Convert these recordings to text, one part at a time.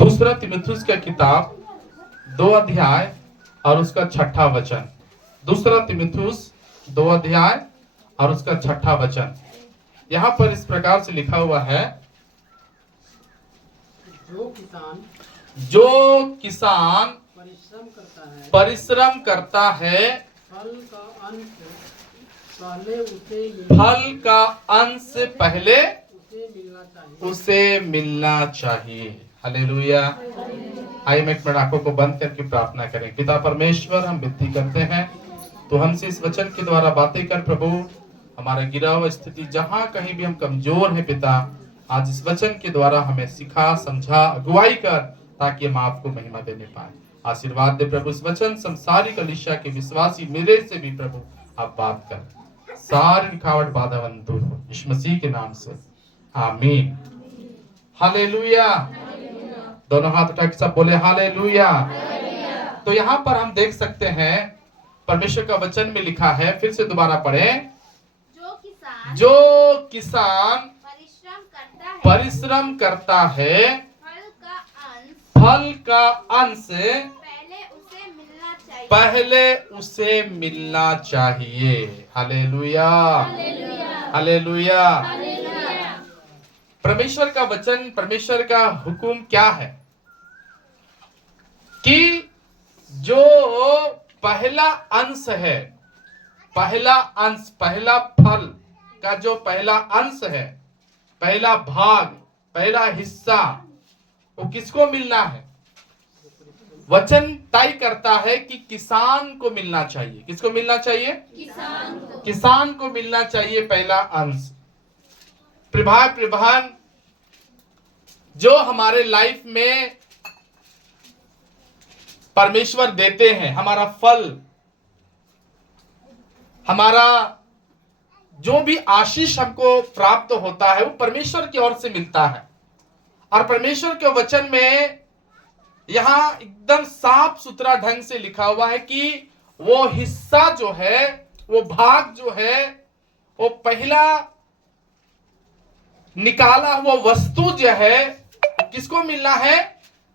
दूसरा तीमुथियुस का किताब 2 अध्याय और उसका 6ठा वचन। दूसरा तीमुथियुस 2 अध्याय और उसका 6ठा वचन। यहाँ पर इस प्रकार से लिखा हुआ है, जो किसान परिश्रम करता है फल का अंश पहले उसे मिलना चाहिए। हालेलुया। आइए मैं एक मिनट आंखों को बंद करके प्रार्थना करें। पिता परमेश्वर, हम विनती करते हैं तो हमसे इस वचन के द्वारा बातें कर प्रभु। हमारा गिरा हुआ स्थिति जहां कहीं भी हम कमजोर हैं पिता, आज इस वचन के द्वारा हमें सिखा, समझा, अगुवाई कर, ताकि हम आपको महिमा देने पाए। आशीर्वाद दे प्रभु इस वचन संसारी कलीसिया के विश्वासी मेरे से भी प्रभु आप बात कर, सारी रुकावट बाधा दूर हो, यीशु मसीह के नाम से आमीन। हालेलुया। दोनों हाथ उठा के सब बोले हालेलुया। तो यहाँ पर हम देख सकते हैं परमेश्वर का वचन में लिखा है, फिर से दोबारा पढ़ें, जो किसान परिश्रम करता है फल का अंश पहले उसे मिलना चाहिए। Hallelujah, hallelujah. परमेश्वर का वचन, परमेश्वर का हुक्म क्या है कि जो पहला अंश है, पहला अंश, पहला फल का जो पहला अंश है, पहला भाग, पहला हिस्सा, वो किसको मिलना है? वचन तय करता है कि किसान को मिलना चाहिए। किसको मिलना चाहिए? किसान को मिलना चाहिए पहला अंश। प्रभान जो हमारे लाइफ में परमेश्वर देते हैं, हमारा फल, हमारा जो भी आशीष हमको प्राप्त होता है वो परमेश्वर की ओर से मिलता है। और परमेश्वर के वचन में यहां एकदम साफ सुथरा ढंग से लिखा हुआ है कि वो हिस्सा जो है, वो भाग जो है, वो पहला निकाला हुआ वस्तु जो है किसको मिलना है?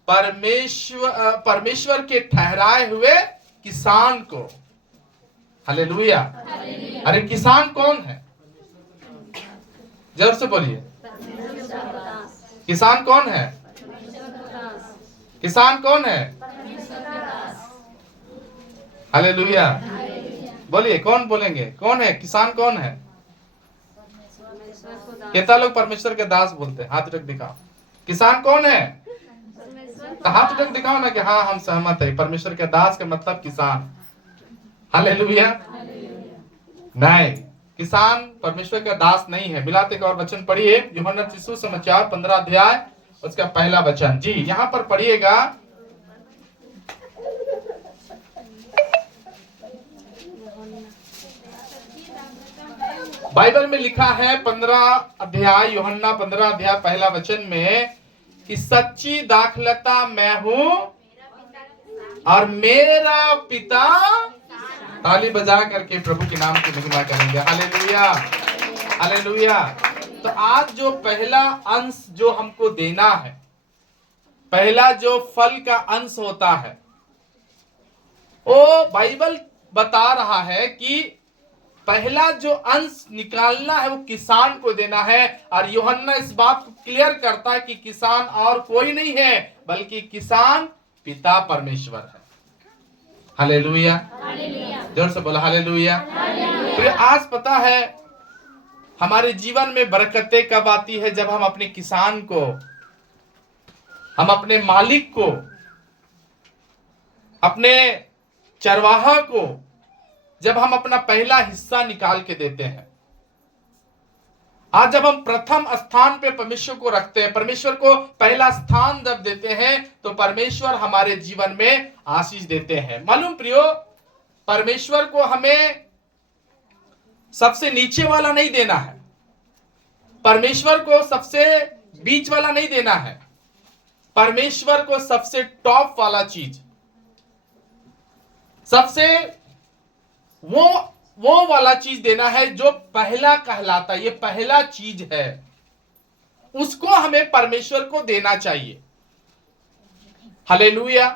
परमेश्वर के ठहराए हुए किसान को। हालेलुया। अरे किसान कौन है? जोर से बोलिए, किसान कौन है? किसान कौन है? हालेलुया। बोलिए, कौन बोलेंगे? कौन है किसान? कौन है? कितना लोग परमेश्वर के दास बोलते हैं? हाथ उठा के दिखाओ। किसान कौन है? तो हाथ उठा के दिखाओ ना कि हाँ हम सहमत है, परमेश्वर के दास का मतलब किसान। हालेलुया। नहीं, किसान परमेश्वर का दास नहीं है। मिलाते का और वचन पढ़िए, यूहन्ना सुसमाचार 15 अध्याय उसका पहला वचन। जी यहां पर पढ़िएगा, बाइबल में लिखा है 15 अध्याय, यूहन्ना 15 अध्याय पहला वचन में कि सच्ची दाखलता मैं हूं और मेरा पिता। ताली बजा करके प्रभु के नाम की महिमा करेंगे। Hallelujah, hallelujah. तो आज जो पहला अंश जो हमको देना है, पहला जो फल का अंश होता है, वो बाइबल बता रहा है कि पहला जो अंश निकालना है वो किसान को देना है। और यूहन्ना इस बात को क्लियर करता है कि किसान और कोई नहीं है बल्कि किसान पिता परमेश्वर है। हालेलुया, जोर से बोला हालेलुया। फिर आज पता है हमारे जीवन में बरकतें कब आती है? जब हम अपने किसान को, हम अपने मालिक को, अपने चरवाहा को, जब हम अपना पहला हिस्सा निकाल के देते हैं। आज जब हम प्रथम स्थान पे परमेश्वर को रखते हैं, परमेश्वर को पहला स्थान जब देते हैं, तो परमेश्वर हमारे जीवन में आशीष देते हैं। मालूम प्रियो, परमेश्वर को हमें सबसे नीचे वाला नहीं देना है, परमेश्वर को सबसे बीच वाला नहीं देना है, परमेश्वर को सबसे टॉप वाला चीज, सबसे वो वाला चीज देना है जो पहला कहलाता है। ये पहला चीज है, उसको हमें परमेश्वर को देना चाहिए। हालेलुया।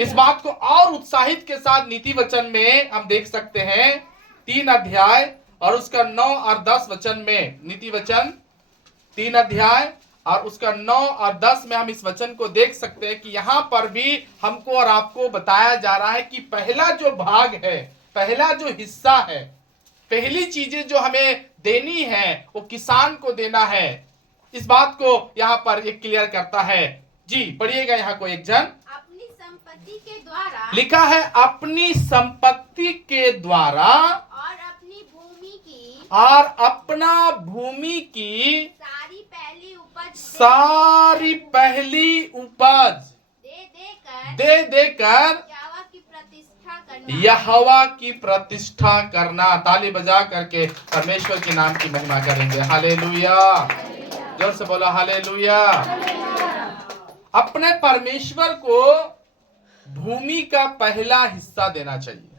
इस बात को और उत्साहित के साथ नीति वचन में हम देख सकते हैं 3 अध्याय और उसका 9 और 10 वचन में। नीति वचन 3 अध्याय और उसका 9 और 10 में हम इस वचन को देख सकते हैं कि यहाँ पर भी हमको और आपको बताया जा रहा है कि पहला जो भाग है, पहला जो हिस्सा है, पहली चीजें जो हमें देनी है वो किसान को देना है। इस बात को यहाँ पर एक क्लियर करता है। जी पढ़िएगा यहाँ को एक जन। अपनी संपत्ति के द्वारा लिखा है अपनी संपत्ति के द्वारा और अपनी भूमि की और अपना भूमि की सारी पहली उपज दे देकर यहोवा की प्रतिष्ठा करना। ताली बजा करके परमेश्वर के नाम की महिमा करेंगे। हालेलुया। जोर से बोला हालेलुया। अपने परमेश्वर को भूमि का पहला हिस्सा देना चाहिए।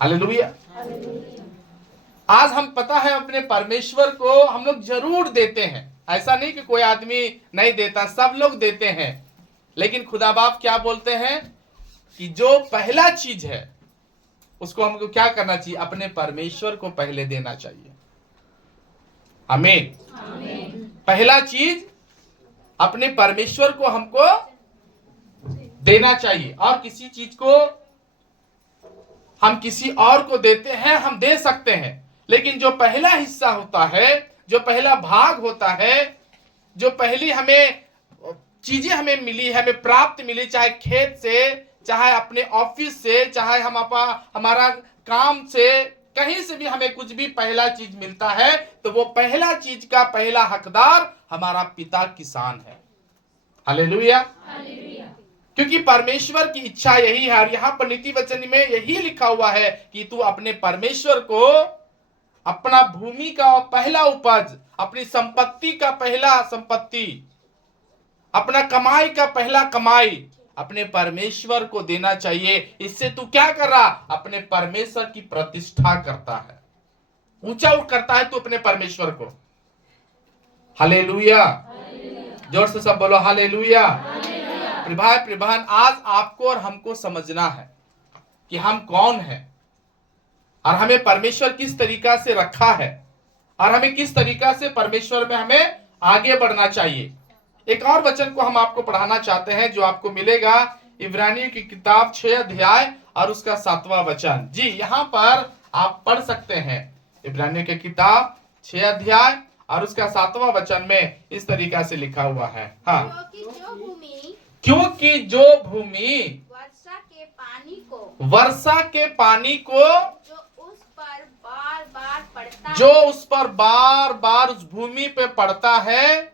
हालेलुया। आज हम पता है अपने परमेश्वर को हम लोग जरूर देते हैं, ऐसा नहीं कि कोई आदमी नहीं देता, सब लोग देते हैं। लेकिन खुदा बाप क्या बोलते हैं कि जो पहला चीज है उसको हमको क्या करना चाहिए? अपने परमेश्वर को पहले देना चाहिए। आमीन। पहला चीज अपने परमेश्वर को हमको देना चाहिए। और किसी चीज को हम किसी और को देते हैं, हम दे सकते हैं, लेकिन जो पहला हिस्सा होता है, जो पहला भाग होता है, जो पहली हमें चीजें हमें मिली, हमें प्राप्त मिली, चाहे खेत से, चाहे अपने ऑफिस से, चाहे हमारा काम से, कहीं से भी हमें कुछ भी पहला चीज मिलता है, तो वो पहला चीज का पहला हकदार हमारा पिता किसान है। हालेलुया। क्योंकि परमेश्वर की इच्छा यही है। और यहाँ पर नीति वचन में यही लिखा हुआ है कि तू अपने परमेश्वर को अपना भूमि का पहला उपज, अपनी संपत्ति का पहला संपत्ति, अपना कमाई का पहला कमाई अपने परमेश्वर को देना चाहिए। इससे तू क्या कर रहा? अपने परमेश्वर की प्रतिष्ठा करता है, ऊंचा उठ करता है तू अपने परमेश्वर को। हालेलुया। जोर से सब बोलो हालेलुया। भाई प्रभान, आज आपको और हमको समझना है कि हम कौन हैं और हमें परमेश्वर किस तरीका से रखा है और हमें किस तरीका से परमेश्वर में हमें आगे बढ़ना चाहिए। एक और वचन को हम आपको पढ़ाना चाहते हैं जो आपको मिलेगा इब्रानियों की किताब 6 अध्याय और उसका 7वां वचन। जी यहाँ पर आप पढ़ सकते हैं इब्रानियों की किताब 6 अध्याय और उसका 7वां वचन में इस तरीका से लिखा हुआ है। हाँ, क्योंकि जो भूमि वर्षा के पानी को जो उस पर बार बार उस भूमि पे पड़ता है,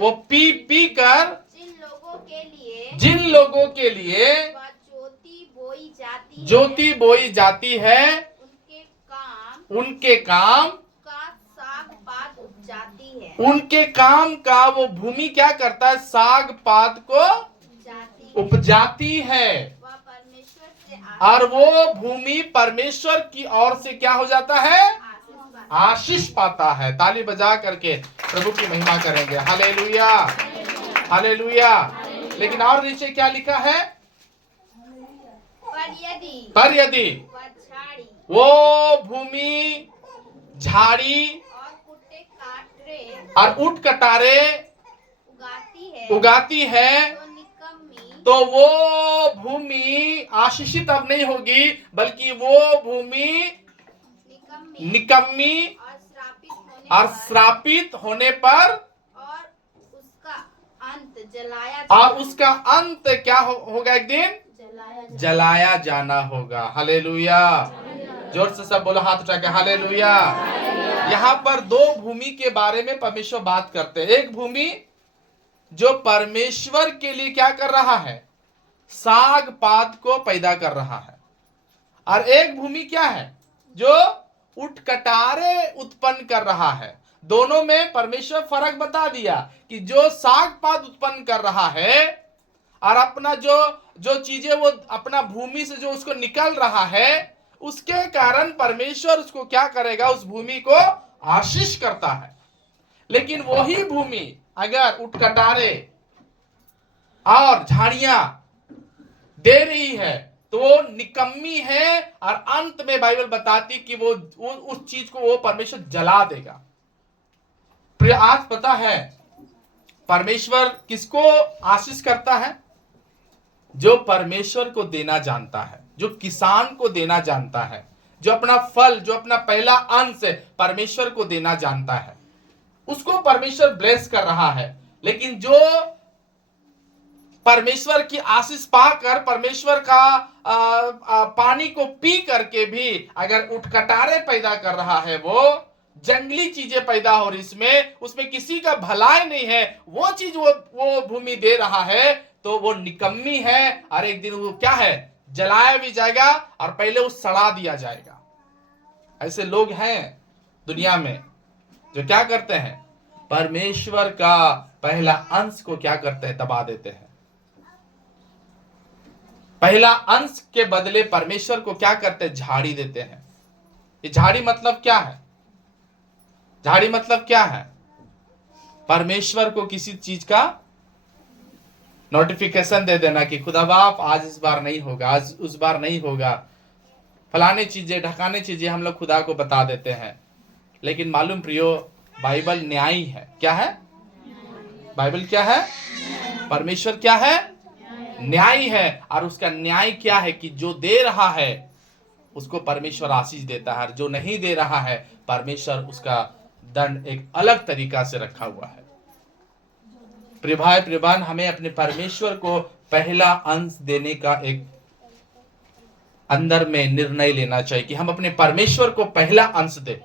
वो पी पी कर जिन लोगों के लिए ज्योति बोई जाती है, उनके काम उनके काम का वो भूमि क्या करता है? साग पात को उपजाती है और वो भूमि परमेश्वर की ओर से क्या हो जाता है? आशीष पाता है। ताली बजा करके प्रभु की महिमा करेंगे। Hallelujah, hallelujah. लेकिन और नीचे क्या लिखा है? पर यदि वो भूमि झाड़ी और ऊंट कटारे उगाती है तो वो भूमि आशीषित अब नहीं होगी, बल्कि वो भूमि निकम्मी और श्रापित होने पर और उसका अंत क्या होगा? एक दिन जलाया जाना होगा। हालेलुया। जोर से सब बोलो, हाथ उठा के हालेलुया। यहाँ पर 2 भूमि के बारे में परमेश्वर बात करते हैं। एक भूमि जो परमेश्वर के लिए क्या कर रहा है? साग पात को पैदा कर रहा है। और एक भूमि क्या है? जो ऊंट कटारे उत्पन्न कर रहा है। दोनों में परमेश्वर फर्क बता दिया कि जो साग पात उत्पन्न कर रहा है और अपना जो चीजें वो अपना भूमि से जो उसको निकल रहा है, उसके कारण परमेश्वर उसको क्या करेगा? उस भूमि को आशीष करता है। लेकिन वही भूमि अगर ऊंट कटारे और झाड़ियां दे रही है तो वो निकम्मी है, और अंत में बाइबल बताती कि वो उस चीज को वो परमेश्वर जला देगा। प्रिय, आज पता है परमेश्वर किसको आशीष करता है? जो परमेश्वर को देना जानता है, जो किसान को देना जानता है, जो अपना फल, जो अपना पहला अंश परमेश्वर को देना जानता है, उसको परमेश्वर ब्लेस कर रहा है। लेकिन जो परमेश्वर की आशीष पाकर परमेश्वर का पानी को पी करके भी अगर उठकटारे पैदा कर रहा है, वो जंगली चीजें पैदा हो रही, इसमें उसमें किसी का भलाई नहीं है, वो चीज वो भूमि दे रहा है, तो वो निकम्मी है, और एक दिन वो क्या है, जलाया भी जाएगा और पहले वो सड़ा दिया जाएगा। ऐसे लोग हैं दुनिया में जो क्या करते हैं, परमेश्वर का पहला अंश को क्या करते हैं, दबा देते हैं। पहला अंश के बदले परमेश्वर को क्या करते हैं, झाड़ी देते हैं। ये झाड़ी मतलब क्या है? झाड़ी मतलब क्या है? परमेश्वर को किसी चीज का नोटिफिकेशन दे देना कि खुदा बाप आज इस बार नहीं होगा, आज उस बार नहीं होगा, फलाने चीजें ढकाने चीजें हम लोग खुदा को बता देते हैं। लेकिन मालूम प्रियो, बाइबल न्यायी है। क्या है बाइबल? क्या है? परमेश्वर क्या है? न्यायी है। और उसका न्याय क्या है कि जो दे रहा है उसको परमेश्वर आशीष देता है, और जो नहीं दे रहा है परमेश्वर उसका दंड एक अलग तरीका से रखा हुआ है। प्रिय भाई प्रिय बहन, हमें अपने परमेश्वर को पहला अंश देने का एक अंदर में निर्णय लेना चाहिए कि हम अपने परमेश्वर को पहला अंश दें,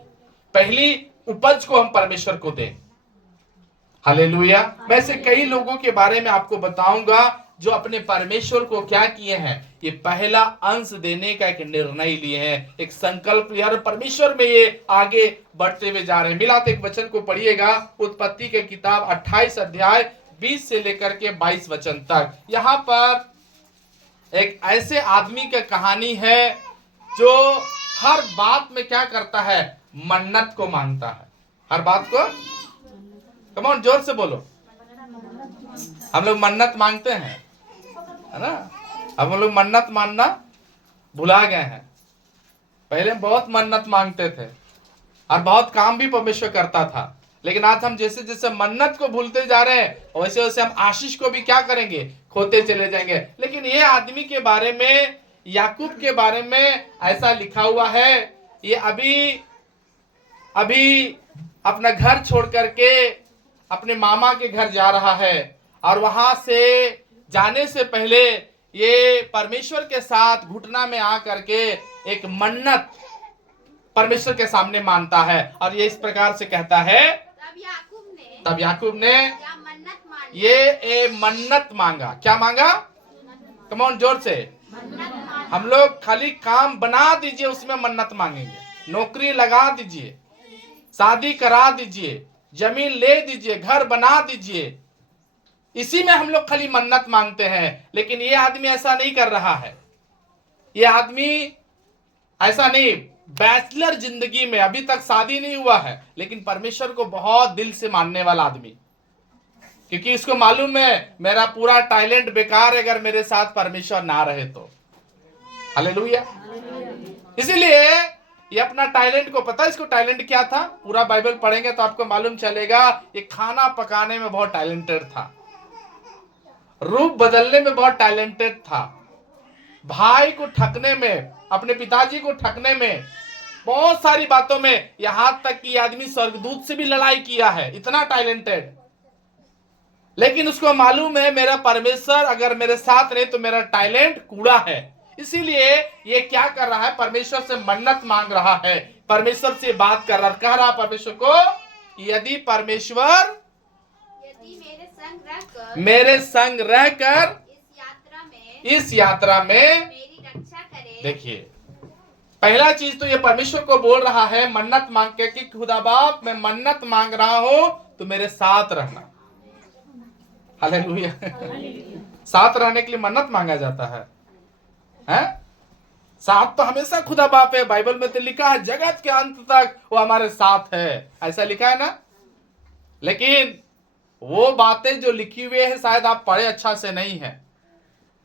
पहली उपज को हम परमेश्वर को दें। हालेलुया। मैं ऐसे कई लोगों के बारे में आपको बताऊंगा जो अपने परमेश्वर को क्या किए हैं, ये पहला अंश देने का एक निर्णय लिए हैं, एक संकल्प लिया, और परमेश्वर में ये आगे बढ़ते हुए जा रहे हैं। मिलाते एक वचन को पढ़िएगा, उत्पत्ति के किताब 28 अध्याय 20 से लेकर के 22 वचन तक। यहाँ पर एक ऐसे आदमी का कहानी है जो हर बात में क्या करता है, मन्नत को मांगता है। हर बात को, कम ऑन, जोर से बोलो। हम लोग मन्नत मांगते हैं, है ना? अब हम लोग मन्नत मानना भुला गए हैं। पहले बहुत मन्नत मांगते थे और बहुत काम भी परमेश्वर करता था, लेकिन आज हम जैसे जैसे मन्नत को भूलते जा रहे हैं वैसे वैसे हम आशीष को भी क्या करेंगे, खोते चले जाएंगे। लेकिन ये आदमी के बारे में, याकूब के बारे में ऐसा लिखा हुआ है, ये अभी अपना घर छोड़ करके अपने मामा के घर जा रहा है, और वहां से जाने से पहले ये परमेश्वर के साथ घुटना में आ करके एक मन्नत परमेश्वर के सामने मानता है, और ये इस प्रकार से कहता है, तब याकूब ने ये मन्नत मांगा। क्या मांगा? कम ऑन, जोर से। हम लोग खाली काम बना दीजिए उसमें मन्नत मांगेंगे, नौकरी लगा दीजिए, शादी करा दीजिए, जमीन ले दीजिए, घर बना दीजिए, इसी में हम लोग खाली मन्नत मांगते हैं। लेकिन ये आदमी ऐसा नहीं कर रहा है। ये आदमी ऐसा नहीं, बैचलर जिंदगी में अभी तक शादी नहीं हुआ है, लेकिन परमेश्वर को बहुत दिल से मानने वाला आदमी, क्योंकि इसको मालूम है मेरा पूरा टैलेंट बेकार है अगर मेरे साथ परमेश्वर ना रहे तो। हालेलुया। इसीलिए ये अपना टैलेंट को, पता है इसको टैलेंट क्या था? पूरा बाइबल पढ़ेंगे तो आपको मालूम चलेगा। ये खाना पकाने में बहुत टैलेंटेड था, रूप बदलने में बहुत टैलेंटेड था, भाई को ठगने में, अपने पिताजी को ठगने में, बहुत सारी बातों में, यहां तक कि आदमी स्वर्गदूत से भी लड़ाई किया है, इतना टैलेंटेड। लेकिन उसको मालूम है मेरा परमेश्वर अगर मेरे साथ नहीं तो मेरा टैलेंट कूड़ा है। इसीलिए ये क्या कर रहा है, परमेश्वर से मन्नत मांग रहा है, परमेश्वर से बात कर रहा, कह रहा परमेश्वर को, यदि परमेश्वर मेरे संग रहकर इस यात्रा में मेरी रक्षा करे। देखिए, पहला चीज तो ये परमेश्वर को बोल रहा है मन्नत मांग के कि खुदा बाप मैं मन्नत मांग रहा हूं तो मेरे साथ रहना। हालेलुया। साथ रहने के लिए मन्नत मांगा जाता है, हैं? साथ तो हमेशा खुदा बाप है। बाइबल में तो लिखा है जगत के अंत तक वो हमारे साथ है, ऐसा लिखा है ना। लेकिन वो बातें जो लिखी हुई है शायद आप पढ़े अच्छा से नहीं है,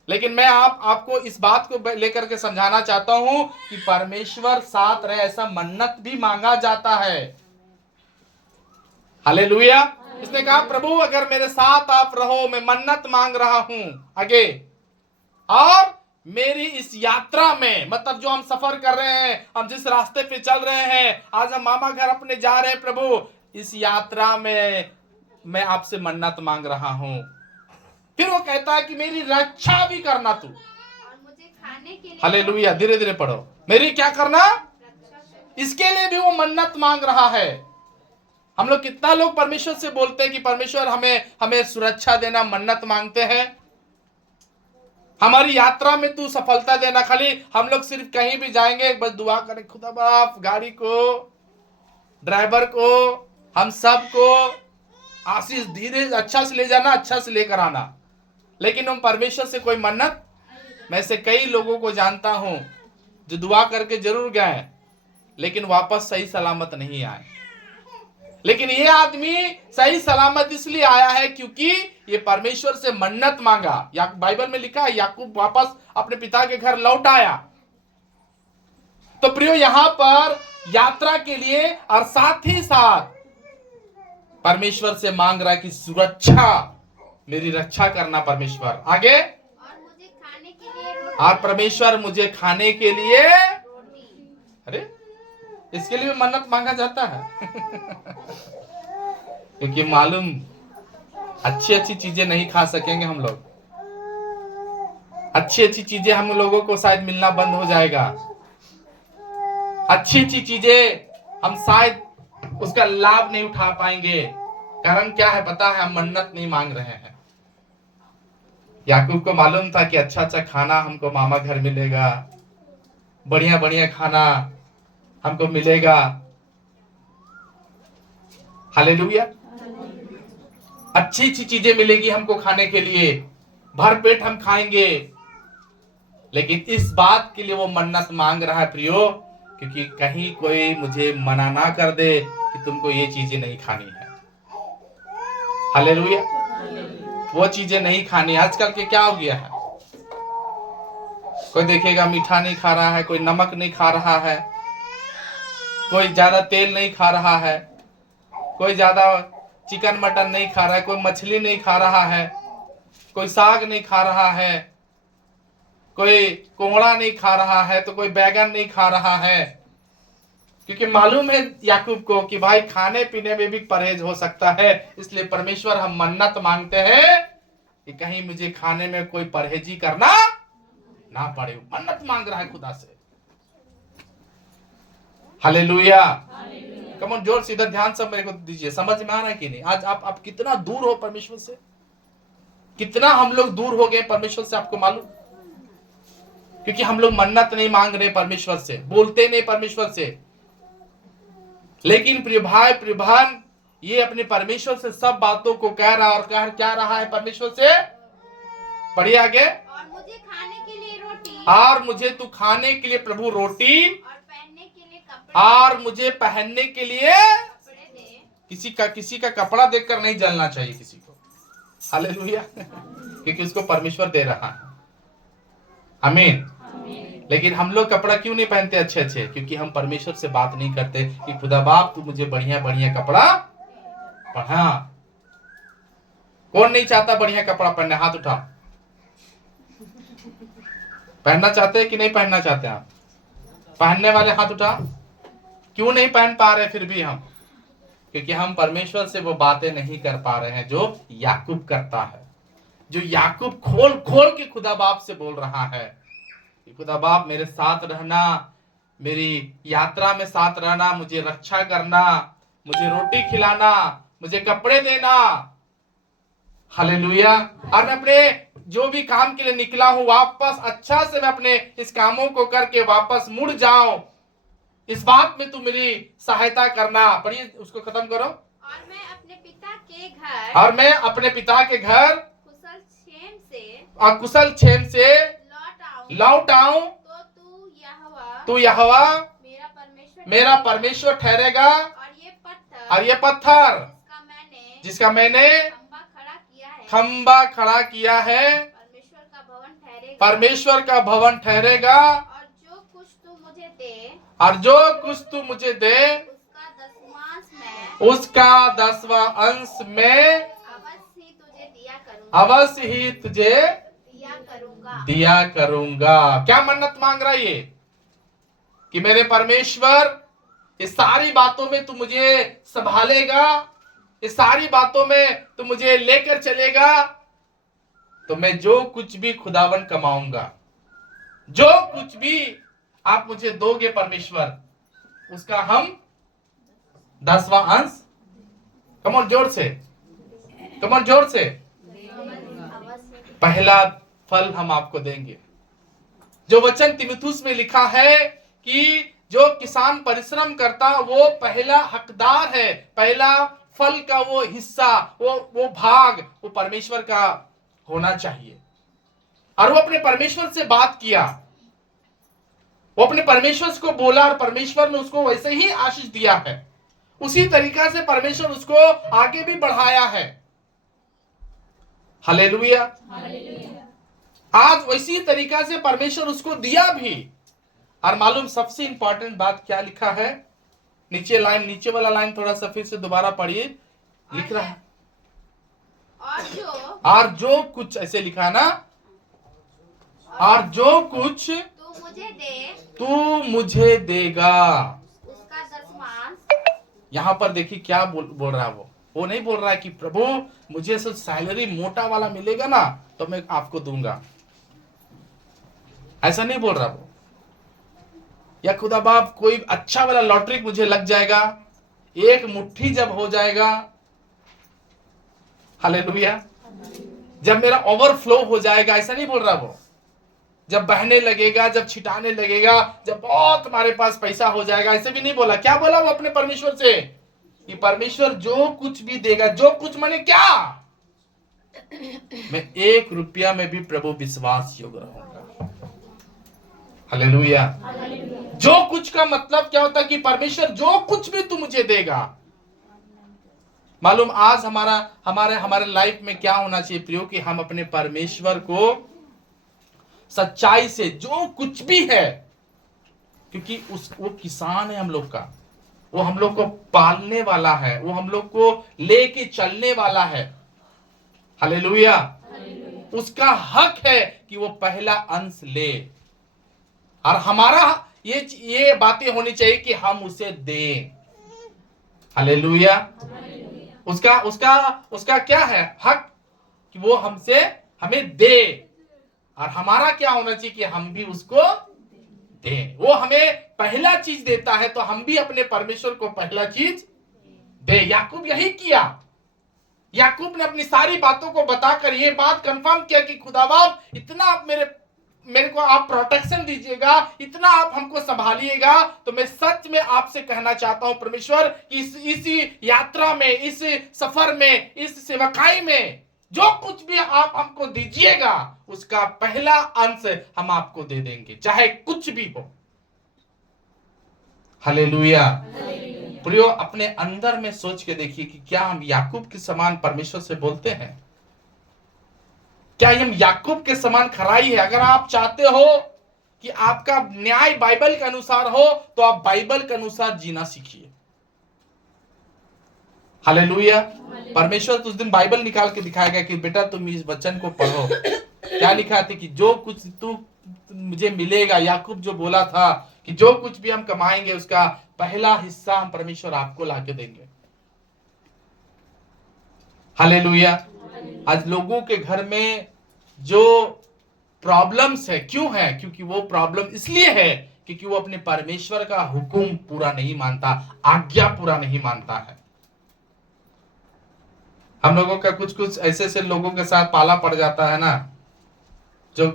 लेकिन मैं आपको इस बात को लेकर के समझाना चाहता हूं कि परमेश्वर साथ रहे ऐसा मन्नत भी मांगा जाता है। हालेलुया। इसने कहा प्रभु अगर मेरे साथ आप रहो, मैं मन्नत मांग रहा हूं आगे, और मेरी इस यात्रा में, मतलब जो हम सफर कर रहे हैं, हम जिस रास्ते पे चल रहे हैं, आज हम मामा घर अपने जा रहे हैं, प्रभु इस यात्रा में मैं आपसे मन्नत मांग रहा हूं। फिर वो कहता है कि मेरी रक्षा भी करना तू, और मुझे खाने के लिए हालेलुया, धीरे धीरे पढ़ो, मेरी क्या करना, इसके लिए भी वो मन्नत मांग रहा है। हम लोग कितना लोग परमेश्वर से बोलते हैं कि परमेश्वर हमें सुरक्षा देना, मन्नत मांगते हैं, हमारी यात्रा में तू सफलता देना। खाली हम लोग सिर्फ कहीं भी जाएंगे बस दुआ करें, खुदा बाप गाड़ी को, ड्राइवर को, हम सबको आशीष धीरे अच्छा से ले जाना, अच्छा से लेकर आना, लेकिन हम परमेश्वर से कोई मन्नत, मैं से कई लोगों को जानता हूं जो दुआ करके जरूर गए लेकिन वापस सही सलामत नहीं आए। लेकिन ये आदमी सही सलामत इसलिए आया है क्योंकि ये परमेश्वर से मन्नत मांगा। बाइबल में लिखा है याकूब वापस अपने पिता के घर लौट आया। तो प्रियो यहां पर यात्रा के लिए और साथ ही साथ परमेश्वर से मांग रहा है कि सुरक्षा, मेरी रक्षा करना परमेश्वर। आगे, और मुझे खाने के लिए रोटी, और परमेश्वर मुझे खाने के लिए, अरे इसके लिए भी मन्नत मांगा जाता है क्योंकि मालूम अच्छी अच्छी चीजें नहीं खा सकेंगे हम लोग, अच्छी अच्छी चीजें हम लोगों को शायद मिलना बंद हो जाएगा, अच्छी अच्छी चीजें हम शायद उसका लाभ नहीं उठा पाएंगे। कारण क्या है पता है, हम मन्नत नहीं मांग रहे हैं। याकूब को मालूम था कि अच्छा अच्छा खाना हमको मामा घर मिलेगा, बढ़िया बढ़िया खाना हमको मिलेगा, हालेलुया, अच्छी अच्छी चीजें मिलेगी हमको खाने के लिए, भर पेट हम खाएंगे। लेकिन इस बात के लिए वो मन्नत मांग रहा है प्रियो, क्योंकि कहीं कोई मुझे मना ना कर दे कि तुमको ये चीजें नहीं खानी है, हालेलुया, वो चीजें नहीं खानी। आजकल के क्या हो गया है, कोई देखेगा मीठा नहीं खा रहा है, कोई नमक नहीं खा रहा है, कोई ज्यादा तेल नहीं खा रहा है, कोई ज्यादा चिकन मटन नहीं खा रहा है, कोई मछली नहीं खा रहा है, कोई साग नहीं खा रहा है, कोई कोहड़ा नहीं खा रहा है, तो कोई बैगन नहीं खा रहा है, क्योंकि मालूम है याकूब को कि भाई खाने पीने में भी परहेज हो सकता है। इसलिए परमेश्वर हम मन्नत मांगते हैं कि कहीं मुझे खाने में कोई परहेजी करना ना पड़े। मन्नत मांग रहा है खुदा से, हालेलुया। कम ऑन, जोर से इधर ध्यान सब मेरे को दीजिए, समझ में आ रहा है कि नहीं? आज आप कितना दूर हो परमेश्वर से, कितना हम लोग दूर हो गए परमेश्वर से, आपको मालूम? क्योंकि हम लोग मन्नत नहीं मांग रहे परमेश्वर से, बोलते नहीं परमेश्वर से। लेकिन प्रिय भाई प्रिय बहन, ये अपने परमेश्वर से सब बातों को कह रहा, और कह क्या रहा है परमेश्वर से? पढ़िए आगे, और मुझे खाने के लिए रोटी, और मुझे तू खाने के लिए प्रभु रोटी, और पहनने के लिए कपड़े, और मुझे पहनने के लिए कपड़े दे। किसी का कपड़ा देखकर नहीं जलना चाहिए किसी को, हालेलुया, क्योंकि उसको परमेश्वर दे रहा है, आमीन। लेकिन हम लोग कपड़ा क्यों नहीं पहनते अच्छे अच्छे? क्योंकि हम परमेश्वर से बात नहीं करते कि खुदा बाप तू मुझे बढ़िया बढ़िया कपड़ा पहना। कौन नहीं चाहता बढ़िया कपड़ा पहनना? हाथ उठाओ। पहनना चाहते हैं कि नहीं पहनना चाहते? आप पहनने वाले हाथ उठाओ। क्यों नहीं पहन पा रहे फिर भी हम? क्योंकि हम परमेश्वर से वो बातें नहीं कर पा रहे हैं जो याकूब करता है, जो याकूब खोल खोल के खुदा बाप से बोल रहा है कि खुदा बाप मेरे साथ रहना, मेरी यात्रा में साथ रहना, मुझे रक्षा करना, मुझे रोटी खिलाना, मुझे कपड़े देना, हालेलुया। और मैं अपने जो भी काम के लिए निकला हूं वापस अच्छा से मैं अपने इस कामों को करके वापस मुड़ जाऊं, इस बात में तू मेरी सहायता करना। पढ़िए, उसको खत्म करो। और मैं अपने पिता के घर, और मैं अपने पिता के घर कुशल क्षेम से लौट आऊं, तो तू यहोवा मेरा परमेश्वर परमेश्वर ठहरेगा। और ये और ये पत्थर जिसका मैंने जिसका मैंने खंबा खड़ा किया है, परमेश्वर का भवन ठहरेगा। परमेश्वर का भवन ठहरेगा, और जो कुछ तू मुझे दे, और जो कुछ तू मुझे दे उसका 10वां अंश मैं उसका 10वां अंश में अवश्य ही तुझे दिया करूंगा। अवश्य ही तुझे दिया करूंगा। दिया करूंगा। क्या मन्नत मांग रहा है ये? कि मेरे परमेश्वर, इस सारी बातों में तू मुझे संभालेगा, इस सारी बातों में तू मुझे लेकर चलेगा, तो मैं जो कुछ भी खुदावन कमाऊंगा, जो कुछ भी आप मुझे दोगे परमेश्वर, उसका हम 10वां अंश, कमर जोर से, कमर जोर से, पहला फल हम आपको देंगे। जो वचन तीमुथियुस में लिखा है कि जो किसान परिश्रम करता वो पहला हकदार है, पहला फल का वो हिस्सा, वो भाग वो परमेश्वर का होना चाहिए। और वो अपने परमेश्वर से बात किया, वो अपने परमेश्वर को बोला और परमेश्वर ने उसको वैसे ही आशीष दिया है। उसी तरीका से परमेश्वर उसको आगे भी बढ़ाया है। हालेलुया। आज वैसी तरीका से परमेश्वर उसको दिया भी। और मालूम सबसे इंपॉर्टेंट बात क्या लिखा है? नीचे लाइन, नीचे वाला लाइन थोड़ा सा फिर से दोबारा पढ़िए। लिख रहा है और जो कुछ, ऐसे लिखा है ना, और जो कुछ तू मुझे देगा उसका 10वां अंश। यहां पर देखिए क्या बोल रहा है। वो नहीं बोल रहा है कि प्रभु मुझे सब सैलरी मोटा वाला मिलेगा ना तो मैं आपको दूंगा, ऐसा नहीं बोल रहा वो। या खुदा बाप कोई अच्छा वाला लॉटरी मुझे लग जाएगा, एक मुट्ठी जब हो जाएगा, हालेलुया, जब मेरा ओवरफ्लो हो जाएगा, ऐसा नहीं बोल रहा वो। जब बहने लगेगा, जब छिटाने लगेगा, जब बहुत हमारे पास पैसा हो जाएगा, ऐसे भी नहीं बोला। क्या बोला वो अपने परमेश्वर से? कि परमेश्वर जो कुछ भी देगा, जो कुछ माने क्या, मैं 1 रुपया में भी प्रभु विश्वास योग्य रहूंगा। हालेलुया। जो कुछ का मतलब क्या होता है? कि परमेश्वर जो कुछ भी तू मुझे देगा। मालूम आज हमारे लाइफ में क्या होना चाहिए प्रियो? कि हम अपने परमेश्वर को सच्चाई से जो कुछ भी है, क्योंकि वो किसान है हम लोग का, वो हम लोग को पालने वाला है, वो हम लोग को लेके चलने वाला है। हालेलुया। उसका हक है कि वो पहला अंश ले। और हमारा ये बातें होनी चाहिए कि हम उसे दें। हालेलुया। उसका क्या है हक? कि वो हमें दे। और हमारा क्या होना चाहिए? कि हम भी उसको दें। वो हमें पहला चीज देता है तो हम भी अपने परमेश्वर को पहला चीज दे। याकूब यही किया। याकूब ने अपनी सारी बातों को बताकर ये बात कंफर्म किया कि खुदाबाब इतना आप मेरे को आप प्रोटेक्शन दीजिएगा, इतना आप हमको संभालिएगा, तो मैं सच में आपसे कहना चाहता हूं परमेश्वर, इसी यात्रा में, इस सफर में, इस सेवकाई में जो कुछ भी आप हमको दीजिएगा उसका पहला अंश हम आपको दे देंगे, चाहे कुछ भी हो। हालेलुया। प्रियो, अपने अंदर में सोच के देखिए कि क्या हम याकूब के समान परमेश्वर से बोलते हैं? क्या हम याकूब के समान खराई है? अगर आप चाहते हो कि आपका न्याय बाइबल के अनुसार हो तो आप बाइबल के अनुसार जीना सीखिए। हालेलुया। परमेश्वर तो उस दिन बाइबल निकाल के दिखाएगा कि बेटा तुम इस वचन को पढ़ो। क्या लिखा था? कि जो कुछ तू मुझे मिलेगा, याकूब जो बोला था कि जो कुछ भी हम कमाएंगे उसका पहला हिस्सा हम परमेश्वर आपको लाके देंगे। हालेलुया। आज लोगों के घर में जो प्रॉब्लम्स है, क्यों है? क्योंकि वो प्रॉब्लम इसलिए है क्योंकि वो अपने परमेश्वर का हुक्म पूरा नहीं मानता, आज्ञा पूरा नहीं मानता है। हम लोगों का कुछ ऐसे लोगों के साथ पाला पड़ जाता है ना, जो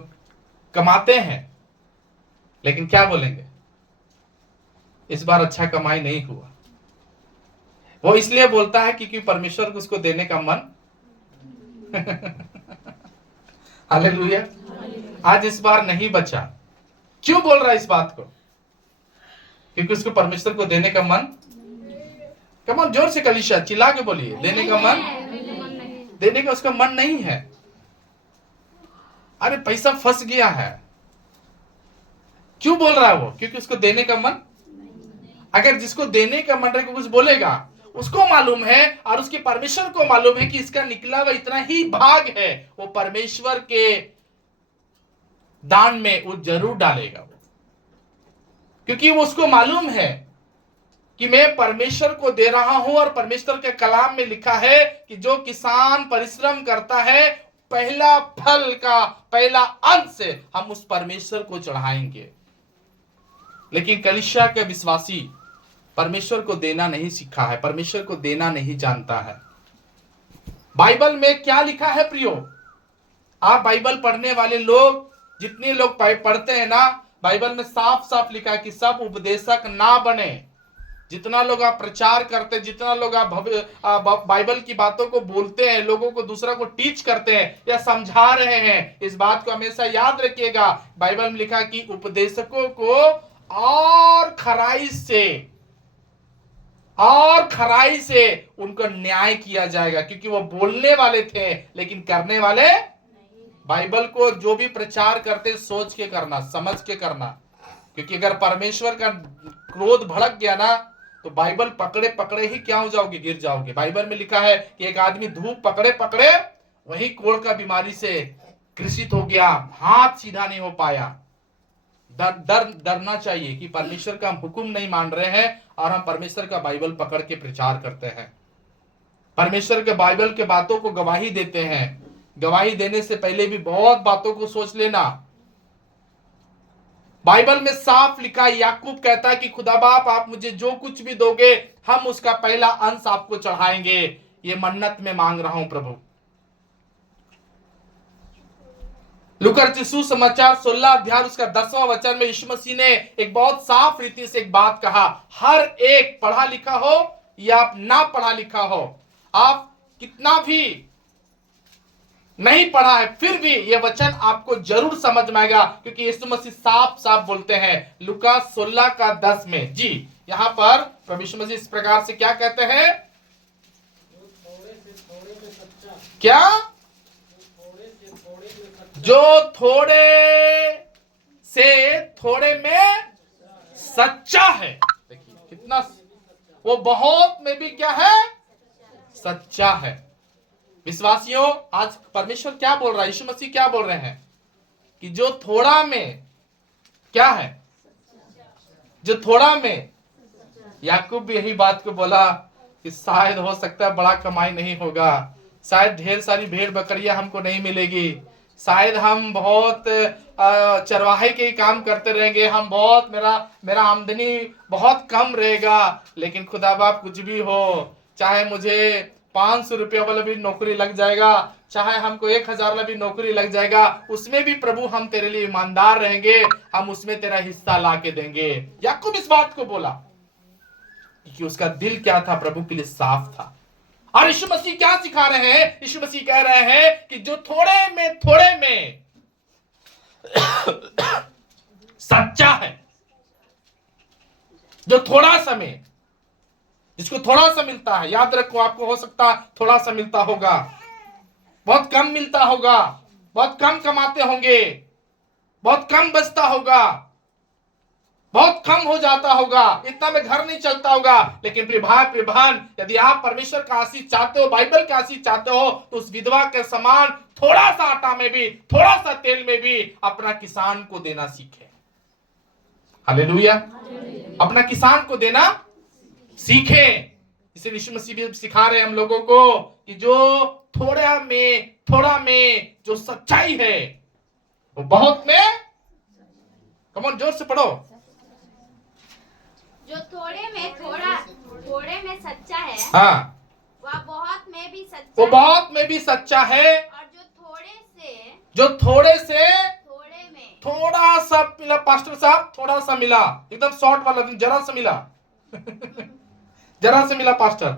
कमाते हैं लेकिन क्या बोलेंगे, इस बार अच्छा कमाई नहीं हुआ। वो इसलिए बोलता है क्योंकि परमेश्वर को उसको देने का मन हालेलुया। आज इस बार नहीं बचा। क्यों बोल रहा है इस बात को? क्योंकि उसको परमेश्वर को देने का मन। कम ऑन, जोर से कलीसिया चिल्ला के बोलिए, देने का मन, देने का उसका मन नहीं है। अरे पैसा फंस गया है, क्यों बोल रहा है वो? क्योंकि उसको देने का मन। अगर जिसको देने का मन रहेगा कुछ बोलेगा, उसको मालूम है और उसके परमेश्वर को मालूम है कि इसका निकला हुआ इतना ही भाग है, वो परमेश्वर के दान में वो जरूर डालेगा वो, क्योंकि वो उसको मालूम है कि मैं परमेश्वर को दे रहा हूं। और परमेश्वर के कलाम में लिखा है कि जो किसान परिश्रम करता है, पहला फल का पहला अंश हम उस परमेश्वर को चढ़ाएंगे। लेकिन कलीसिया के विश्वासी परमेश्वर को देना नहीं सीखा है, परमेश्वर को देना नहीं जानता है। बाइबल में क्या लिखा है प्रियो? आप बाइबल पढ़ने वाले लोग, जितने लोग पढ़ते हैं ना, बाइबल में साफ साफ लिखा है कि सब उपदेशक ना बने। जितना लोग आप प्रचार करते हैं, जितना लोग आप बाइबल की बातों को बोलते हैं, लोगों को दूसरा को टीच करते हैं या समझा रहे हैं, इस बात को हमेशा याद रखिएगा। बाइबल में लिखा कि उपदेशकों को और खराई से उनका न्याय किया जाएगा, क्योंकि वो बोलने वाले थे लेकिन करने वाले। बाइबल को जो भी प्रचार करते सोच के करना, समझ के करना, क्योंकि अगर परमेश्वर का क्रोध भड़क गया ना तो बाइबल पकड़े पकड़े ही क्या हो जाओगे, गिर जाओगे। बाइबल में लिखा है कि एक आदमी धूप पकड़े पकड़े वही कोढ़ का बीमारी से ग्रसित हो गया, हाथ सीधा नहीं हो पाया। डरना चाहिए कि परमेश्वर का हम हुक्म नहीं मान रहे हैं और हम परमेश्वर का बाइबल पकड़ के प्रचार करते हैं, परमेश्वर के बाइबल के बातों को गवाही देते हैं। गवाही देने से पहले भी बहुत बातों को सोच लेना। बाइबल में साफ लिखा है, याकूब कहता है कि खुदा बाप आप मुझे जो कुछ भी दोगे हम उसका पहला अंश आपको चढ़ाएंगे। ये मन्नत में मांग रहा हूं प्रभु। लूका सुसमाचार 16 अध्याय उसका 10वां वचन में यीशु मसीह ने एक बहुत साफ रीति से एक बात कहा। हर एक पढ़ा लिखा हो या आप ना पढ़ा लिखा हो, आप कितना भी नहीं पढ़ा है, फिर भी यह वचन आपको जरूर समझ में आएगा, क्योंकि यीशु मसीह साफ साफ बोलते हैं लूका 16 का 10 में। जी, यहां पर प्रभु यीशु मसीह इस प्रकार से क्या कहते हैं? क्या? जो थोड़े से थोड़े में सच्चा है। देखिए कितना, वो बहुत में भी क्या है? सच्चा है। विश्वासियों, आज परमेश्वर क्या बोल रहा है, यीशु मसीह क्या बोल रहे हैं कि जो थोड़ा में क्या है, जो थोड़ा में। याकूब भी यही बात को बोला कि शायद हो सकता है बड़ा कमाई नहीं होगा, शायद ढेर सारी भेड़ बकरियां हमको नहीं मिलेगी, शायद हम बहुत चरवाहे के ही काम करते रहेंगे, हम बहुत मेरा आमदनी बहुत कम रहेगा। लेकिन खुदा बाप कुछ भी हो, चाहे मुझे 500 रुपये वाला भी नौकरी लग जाएगा, चाहे हमको 1000 वाला भी नौकरी लग जाएगा, उसमें भी प्रभु हम तेरे लिए ईमानदार रहेंगे, हम उसमें तेरा हिस्सा ला के देंगे। याकूब इस बात को बोला कि उसका दिल क्या था? प्रभु के लिए साफ था। और यीशु मसीह क्या सिखा रहे हैं? यीशु मसीह कह रहे हैं कि जो थोड़े में सच्चा है, जो थोड़ा सा में, जिसको थोड़ा सा मिलता है, याद रखो आपको हो सकता थोड़ा सा मिलता होगा, बहुत कम मिलता होगा, बहुत कम कमाते होंगे, बहुत कम बचता होगा, बहुत कम हो जाता होगा, इतना में घर नहीं चलता होगा। लेकिन प्रिय भाई प्रिय बहन, यदि आप परमेश्वर का आशीष चाहते हो, बाइबल का आशीष चाहते हो, तो उस विधवा के समान थोड़ा सा आटा में भी, थोड़ा सा तेल में भी अपना किसान को देना सीखे। हालेलुया। अपना किसान को देना सीखे। इसे यीशु मसीह भी सिखा रहे हैं हम लोगों को कि जो थोड़ा में जो सच्चाई है वो बहुत में, कम ऑन जोर से पढ़ो, जो थोड़े में सच्चा है, हाँ, वह बहुत में भी सच्चा वो है। बहुत में भी सच्चा है। और जो थोड़े से में थोड़ा सा मिला, पास्टर साहब थोड़ा सा मिला, एकदम शॉर्ट वाला, जरा सा मिला जरा से मिला पास्टर,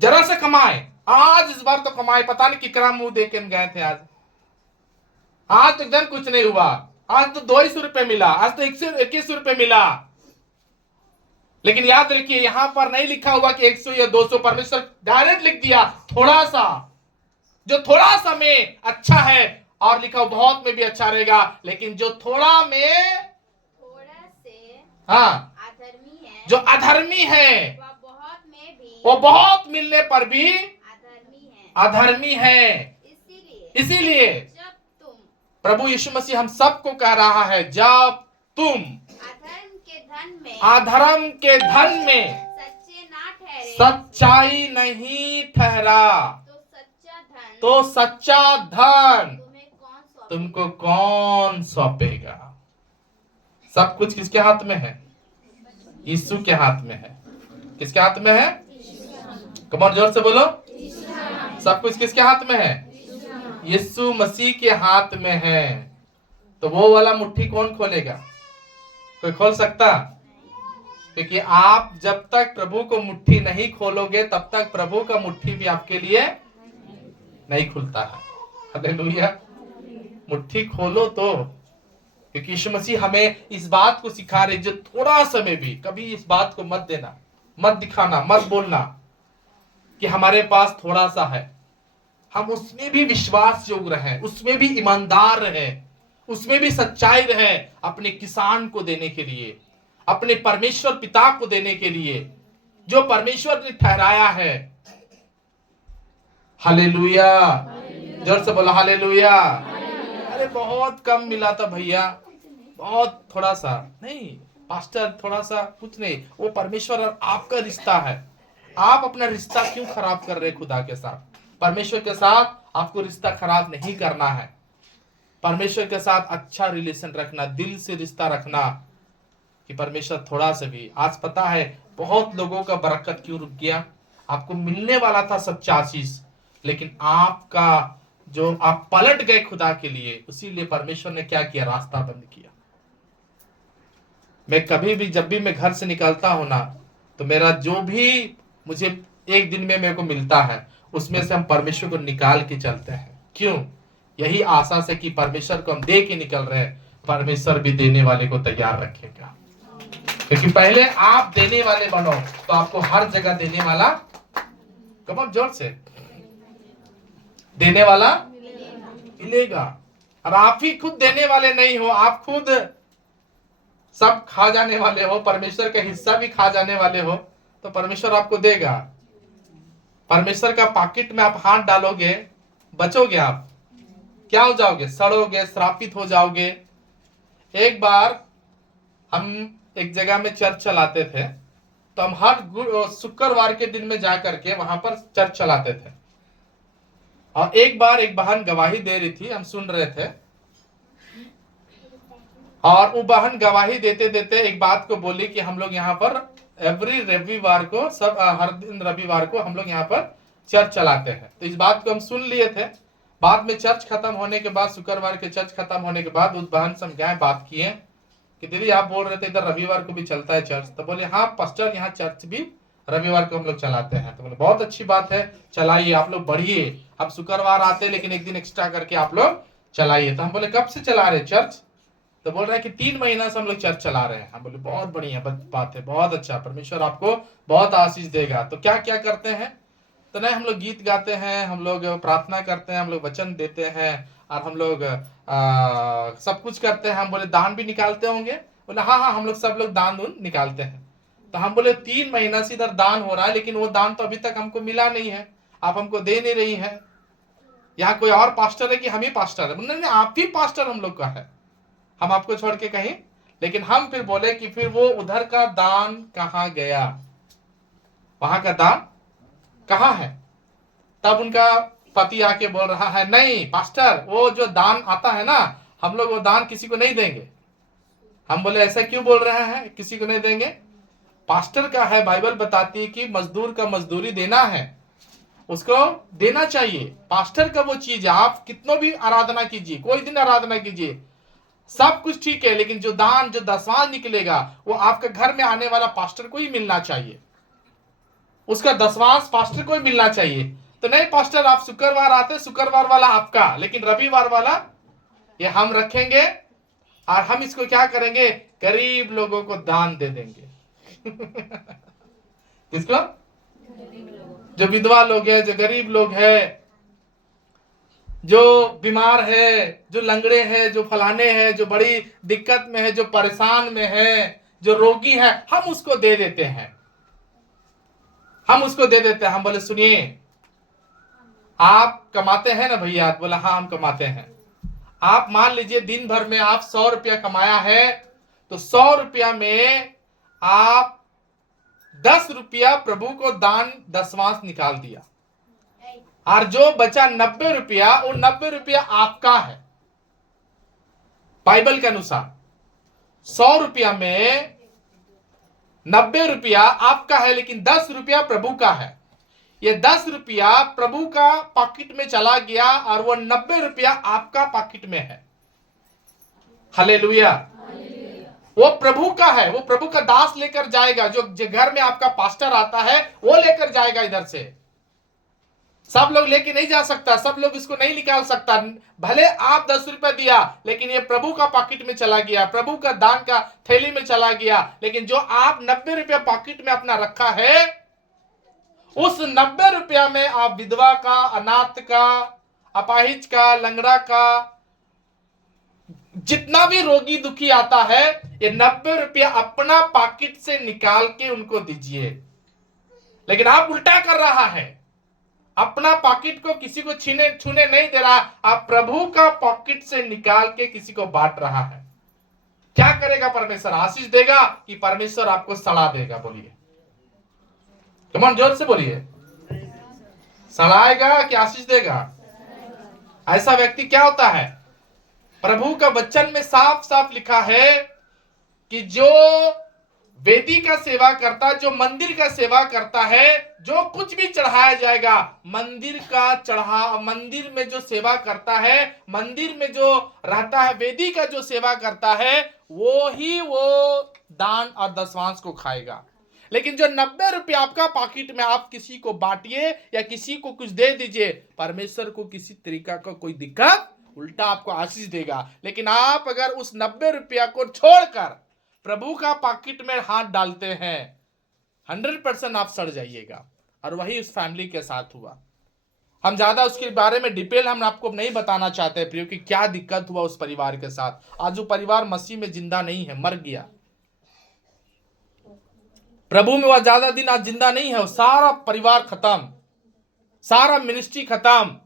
जरा से कमाए। आज इस बार तो कमाए, पता नहीं किकरा मुंह देख के गए थे। आज तो एकदम कुछ नहीं हुआ, आज तो 200 रुपए मिला, आज तो 121 रुपए मिला। लेकिन याद रखिए, यहां पर नहीं लिखा हुआ कि 100 या 200, परमेश्वर डायरेक्ट लिख दिया थोड़ा सा। जो थोड़ा सा में अच्छा है, और लिखा बहुत में भी अच्छा रहेगा, लेकिन जो थोड़ा में थोड़ा से हाँ अधर्मी है, जो अधर्मी है, वह बहुत में भी वो बहुत मिलने पर भी अधर्मी है। अधर्मी है। इसीलिए जब तुम प्रभु यीशु मसीह हम सबको कह रहा है, जब तुम अधर्म के धन में सच्चे ना ठहरे, सच्चाई नहीं ठहरा, तो सच्चा धन तुमको कौन सौंपेगा? सब कुछ किसके हाथ में है? यीशु के हाथ में है। किसके हाथ में है? कमर जोर से बोलो। सब कुछ किसके हाथ में है? यीशु मसीह के हाथ में है। तो वो वाला मुट्ठी कौन खोलेगा? कोई खोल सकता? क्योंकि आप जब तक प्रभु को मुट्ठी नहीं खोलोगे, तब तक प्रभु का मुट्ठी भी आपके लिए नहीं खुलता है। हालेलुया। मुट्ठी खोलो तो, क्योंकि यीशु मसीह हमें इस बात को सिखा रहे, जो थोड़ा समय भी कभी इस बात को मत देना, मत दिखाना, मत बोलना कि हमारे पास थोड़ा सा है। हम उसमें भी विश्वास योग्य रहे, उसमें भी ईमानदार रहे, उसमें भी सच्चाई रहे, अपने किसान को देने के लिए, अपने परमेश्वर पिता को देने के लिए, जो परमेश्वर ने ठहराया है। हालेलुया। जोर से बोला हालेलुया। अरे बहुत कम मिला था भैया, बहुत थोड़ा सा नहीं पास्टर, थोड़ा सा कुछ नहीं। वो परमेश्वर और आपका रिश्ता है। आप अपना रिश्ता क्यों खराब कर रहे खुदा के साथ? परमेश्वर के साथ आपको रिश्ता खराब नहीं करना है। परमेश्वर के साथ अच्छा रिलेशन रखना, दिल से रिश्ता रखना, कि परमेश्वर थोड़ा सा भी। आज पता है बहुत लोगों का बरकत क्यों रुक गया? आपको मिलने वाला था सच्चा आशीष, लेकिन आपका जो आप पलट गए खुदा के लिए, उसीलिए परमेश्वर ने क्या किया? रास्ता बंद किया। मैं कभी भी जब भी मैं घर से निकलता हूं ना, तो मेरा जो भी मुझे एक दिन में मेरे को मिलता है, उसमें से हम परमेश्वर को निकाल के चलते हैं। क्यों? यही आशा से कि परमेश्वर को हम दे के निकल रहे हैं, परमेश्वर भी देने वाले को तैयार रखेगा। क्योंकि पहले आप देने वाले बनो, तो आपको हर जगह देने वाला, कम ऑन जोर से, देने वाला मिलेगा। और आप ही खुद देने वाले नहीं हो, आप खुद सब खा जाने वाले हो, परमेश्वर का हिस्सा भी खा जाने वाले हो, तो परमेश्वर आपको देगा। परमेश्वर का पॉकेट में आप हाथ डालोगे, बचोगे आप? क्या हो जाओगे? सड़ोगे, श्रापित हो जाओगे। एक बार हम एक जगह में चर्च चलाते थे, तो हम हर शुक्रवार के दिन में जाकर के वहां पर चर्च चलाते थे। और एक बार एक बहन गवाही दे रही थी, हम सुन रहे थे, और वो बहन गवाही देते देते एक बात को बोली कि हम लोग यहाँ पर एवरी रविवार को, सब हर दिन रविवार को हम लोग यहाँ पर चर्च चलाते हैं। तो इस बात को हम सुन लिए थे। बाद में चर्च खत्म होने के बाद, शुक्रवार के चर्च खत्म होने के बाद, उस बहन से हम गए, बात किए कि दीदी आप बोल रहे थे इधर रविवार को भी चलता है चर्च। तो बोले हाँ पास्टर, यहाँ चर्च भी रविवार को हम लोग चलाते हैं। तो बोले बहुत अच्छी बात है, चलाइए, आप लोग बढ़िए। अब शुक्रवार आते हैं, लेकिन एक दिन एक्स्ट्रा करके आप लोग चलाइए। तो हम बोले कब से चला रहे चर्च? तो बोल रहा है कि 3 महीना से हम लोग चर्च चला रहे हैं। हम बोले बहुत बढ़िया बात है, बहुत अच्छा, परमेश्वर आपको बहुत आशीष देगा। तो क्या क्या करते हैं? तो नहीं, हम लोग गीत गाते हैं, हम लोग प्रार्थना करते हैं, हम लोग वचन देते हैं, और हम लोग सब कुछ करते हैं। हम बोले दान भी निकालते होंगे? बोले हाँ हाँ, हम लोग सब लोग दान निकालते हैं। तो हम बोले 3 महीना से इधर दान हो रहा है, लेकिन वो दान तो अभी तक हमको मिला नहीं है, आप हमको दे नहीं रही है। यहाँ कोई और पास्टर है कि हम ही पास्टर है? नहीं, आप ही पास्टर हम लोग का है, हम आपको छोड़ के कहीं। लेकिन हम फिर बोले कि फिर वो उधर का दान कहाँ गया? वहां का दान कहाँ है? तब उनका पति आके बोल रहा है, नहीं पास्टर, वो जो दान आता है ना, हम लोग वो दान किसी को नहीं देंगे। हम बोले ऐसा क्यों बोल रहे हैं किसी को नहीं देंगे? पास्टर का है, बाइबल बताती है कि मजदूर का मजदूरी देना है, उसको देना चाहिए। पास्टर का वो चीज है, आप कितनों भी आराधना कीजिए, कोई दिन आराधना कीजिए, सब कुछ ठीक है, लेकिन जो दान, जो दशवां निकलेगा, वो आपके घर में आने वाला पास्टर को ही मिलना चाहिए। उसका दशवां पास्टर को ही मिलना चाहिए। तो नहीं पास्टर, आप शुक्रवार आते, शुक्रवार वाला आपका, लेकिन रविवार वाला ये हम रखेंगे, और हम इसको क्या करेंगे? गरीब लोगों को दान दे देंगे। किसको? जो विधवा लोग है, जो गरीब लोग है, जो बीमार है, जो लंगड़े हैं, जो फलाने हैं, जो बड़ी दिक्कत में है, जो परेशान में है, जो रोगी है, हम उसको दे देते हैं। हम उसको दे देते हैं। हम बोले सुनिए, आप कमाते हैं ना भैया? बोला हाँ हम कमाते हैं। आप मान लीजिए दिन भर में आप 100 रुपया कमाया है, तो 100 रुपया में आप 10 रुपया प्रभु को दान दशवांश निकाल दिया, और जो बचा 90 रुपया, वो 90 रुपया आपका है। बाइबल के अनुसार 100 रुपया में 90 रुपया आपका है, लेकिन 10 रुपया प्रभु का है। ये 10 रुपया प्रभु का पॉकेट में चला गया, और वो 90 रुपया आपका पॉकेट में है। हालेलुया। वो प्रभु का है, वो प्रभु का दास लेकर जाएगा। जो घर में आपका पास्टर आता है वो लेकर जाएगा इधर से। सब लोग लेके नहीं जा सकता, सब लोग इसको नहीं निकाल सकता। भले आप 10 रुपया दिया, लेकिन ये प्रभु का पॉकेट में चला गया, प्रभु का दान का थैली में चला गया। लेकिन जो आप 90 रुपया पॉकेट में अपना रखा है, उस 90 रुपया में आप विधवा का, अनाथ का, अपाहिज का, लंगड़ा का, जितना भी रोगी दुखी आता है, ये 90 रुपया अपना पॉकेट से निकाल के उनको दीजिए। लेकिन आप उल्टा कर रहा है, अपना पॉकेट को किसी को छूने नहीं दे रहा, आप प्रभु का पॉकेट से निकाल के किसी को बांट रहा है। क्या करेगा परमेश्वर? आशीष देगा कि परमेश्वर आपको सड़ा देगा? बोलिए, कमान जोर से बोलिए। सड़ाएगा कि आशीष देगा? ऐसा व्यक्ति क्या होता है? प्रभु का वचन में साफ साफ लिखा है कि जो वेदी का सेवा करता, जो मंदिर का सेवा करता है, जो कुछ भी चढ़ाया जाएगा, मंदिर में जो सेवा करता है, मंदिर में जो रहता है, वेदी का जो सेवा करता है, वो ही वो दान और दशवांश को खाएगा। लेकिन जो 90 रुपया आपका पॉकेट में, आप किसी को बांटिए या किसी को कुछ दे दीजिए, परमेश्वर को किसी तरीका का कोई दिक्कत, उल्टा आपको आशीष देगा। लेकिन आप अगर उस 90 रुपया को छोड़कर प्रभु का पॉकेट में हाथ डालते हैं, 100% आप सड़ जाइएगा। और वही उस फैमिली के साथ हुआ। हम ज्यादा उसके बारे में डिटेल हम आपको नहीं बताना चाहते प्रियो कि क्या दिक्कत हुआ उस परिवार के साथ। आज वो परिवार मसीह में जिंदा नहीं है, मर गया। प्रभु में वह ज्यादा दिन आज जिंदा नहीं है। सारा परिवार खत्म, सारा मिनिस्ट्री खत्म।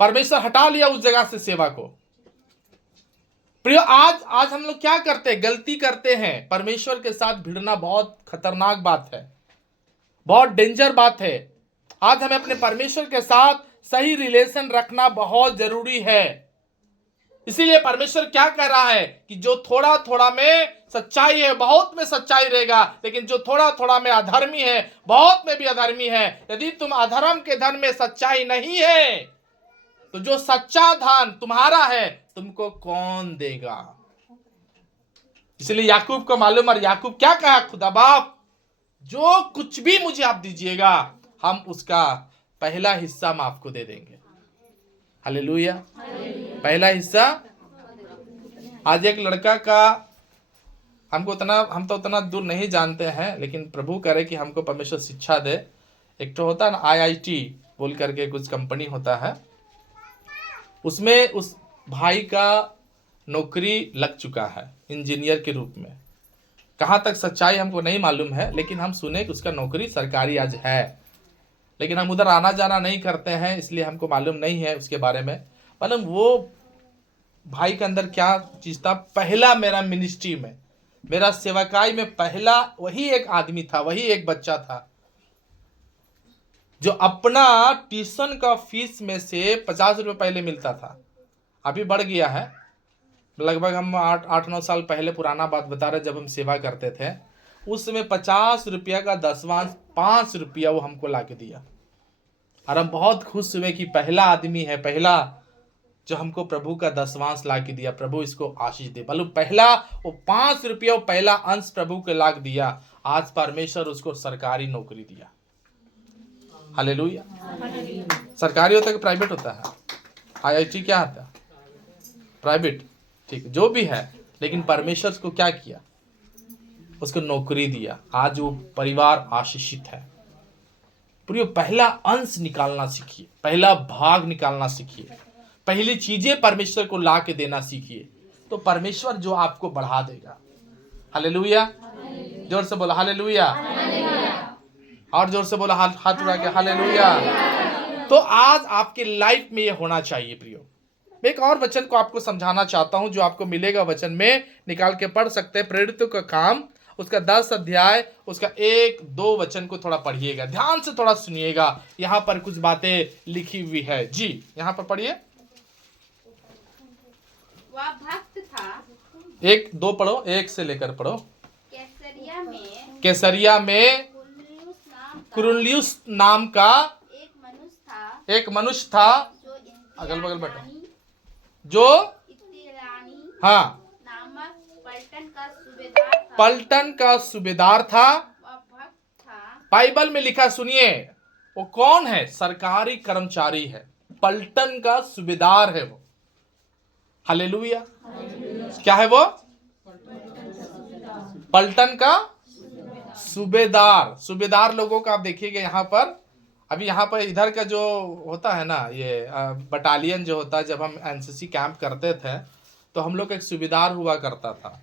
परमेश्वर हटा लिया उस जगह से सेवा को। प्रियो, आज हम लोग क्या करते हैं? गलती करते हैं। परमेश्वर के साथ भिड़ना बहुत खतरनाक बात है, बहुत डेंजर बात है। आज हमें अपने परमेश्वर के साथ सही रिलेशन रखना बहुत जरूरी है। इसीलिए परमेश्वर क्या कह रहा है कि जो थोड़ा थोड़ा में सच्चाई है, बहुत में सच्चाई रहेगा। लेकिन जो थोड़ा थोड़ा में अधर्मी है, बहुत में भी अधर्मी है। यदि तुम अधर्म के धन में सच्चाई नहीं है, तो जो सच्चा धन तुम्हारा है, तुमको कौन देगा? इसलिए याकूब को मालूम, और याकूब क्या कहा? खुदा बाप, जो कुछ भी मुझे आप दीजिएगा, हम उसका पहला हिस्सा हम आपको दे देंगे। हालेलुया। पहला हिस्सा। आज एक लड़का का, हम तो उतना दूर नहीं जानते हैं, लेकिन प्रभु करे कि हमको परमेश्वर शिक्षा दे। एक तो होता है ना IIT बोल करके कुछ कंपनी होता है, उसमें उस भाई का नौकरी लग चुका है इंजीनियर के रूप में। कहाँ तक सच्चाई हमको नहीं मालूम है, लेकिन हम सुने कि उसका नौकरी सरकारी आज है। लेकिन हम उधर आना जाना नहीं करते हैं, इसलिए हमको मालूम नहीं है उसके बारे में। मालूम वो भाई के अंदर क्या चीज़ था? पहला मेरा मिनिस्ट्री में, मेरा सेवकाई में पहला वही एक आदमी था, वही एक बच्चा था जो अपना ट्यूशन का फीस में से 50 रुपये पहले मिलता था। अभी बढ़ गया है, लगभग हम 8-9 साल पहले पुराना बात बता रहे, जब हम सेवा करते थे उस समय 50 रुपया का दशवांश 5 रुपया वो हमको ला के दिया। और हम बहुत खुश हुए कि पहला आदमी है, पहला जो हमको प्रभु का दशवांश ला के दिया। प्रभु इसको आशीष दे। बोलो, पहला वो 5 रुपया, वो पहला अंश प्रभु के लाग दिया। आज परमेश्वर उसको सरकारी नौकरी दिया। हालेलुया। सरकारी होता है कि प्राइवेट होता है? IIT क्या होता है? प्राइवेट, ठीक, जो भी है। लेकिन परमेश्वर को क्या किया? उसको नौकरी दिया। आज वो परिवार आशीषित है। प्रियो पहला अंश निकालना सीखिए, पहला भाग निकालना सीखिए, पहली चीजें परमेश्वर को ला के देना सीखिए, तो परमेश्वर जो आपको बढ़ा देगा। हालेलुया, जोर से बोला हालेलुया, और जोर से बोला हाथ उठा के हालेलुया। तो आज आपके लाइफ में ये होना चाहिए प्रियो। मैं एक और वचन को आपको समझाना चाहता हूं जो आपको मिलेगा वचन में, निकाल के पढ़ सकते हैं। प्रेरितों का काम उसका 10 अध्याय उसका 1-2 वचन को थोड़ा पढ़िएगा, ध्यान से थोड़ा सुनिएगा। यहाँ पर कुछ बातें लिखी हुई है जी, यहाँ पर पढ़िए। वह भक्त था, 1-2 पढ़ो, 1 से लेकर पढ़ो। कैसरिया में कुरनेलियुस नाम का एक मनुष्य था जो जो अगल बगल बैठो, इत्तिरानी जो हाँ नामक पलटन का सूबेदार था। पलटन का सूबेदार था। वह भक्त था। बाइबल में लिखा, सुनिए, वो कौन है? सरकारी कर्मचारी है, पलटन का सूबेदार है वो। हालेलुया। क्या है वो? पलटन का सूबेदार। सूबेदार लोगों का आप देखिएगा यहाँ पर, अभी यहाँ पर इधर का जो होता है ना, ये बटालियन जो होता है, जब हम एनसीसी कैंप करते थे तो हम लोग एक सूबेदार हुआ करता था।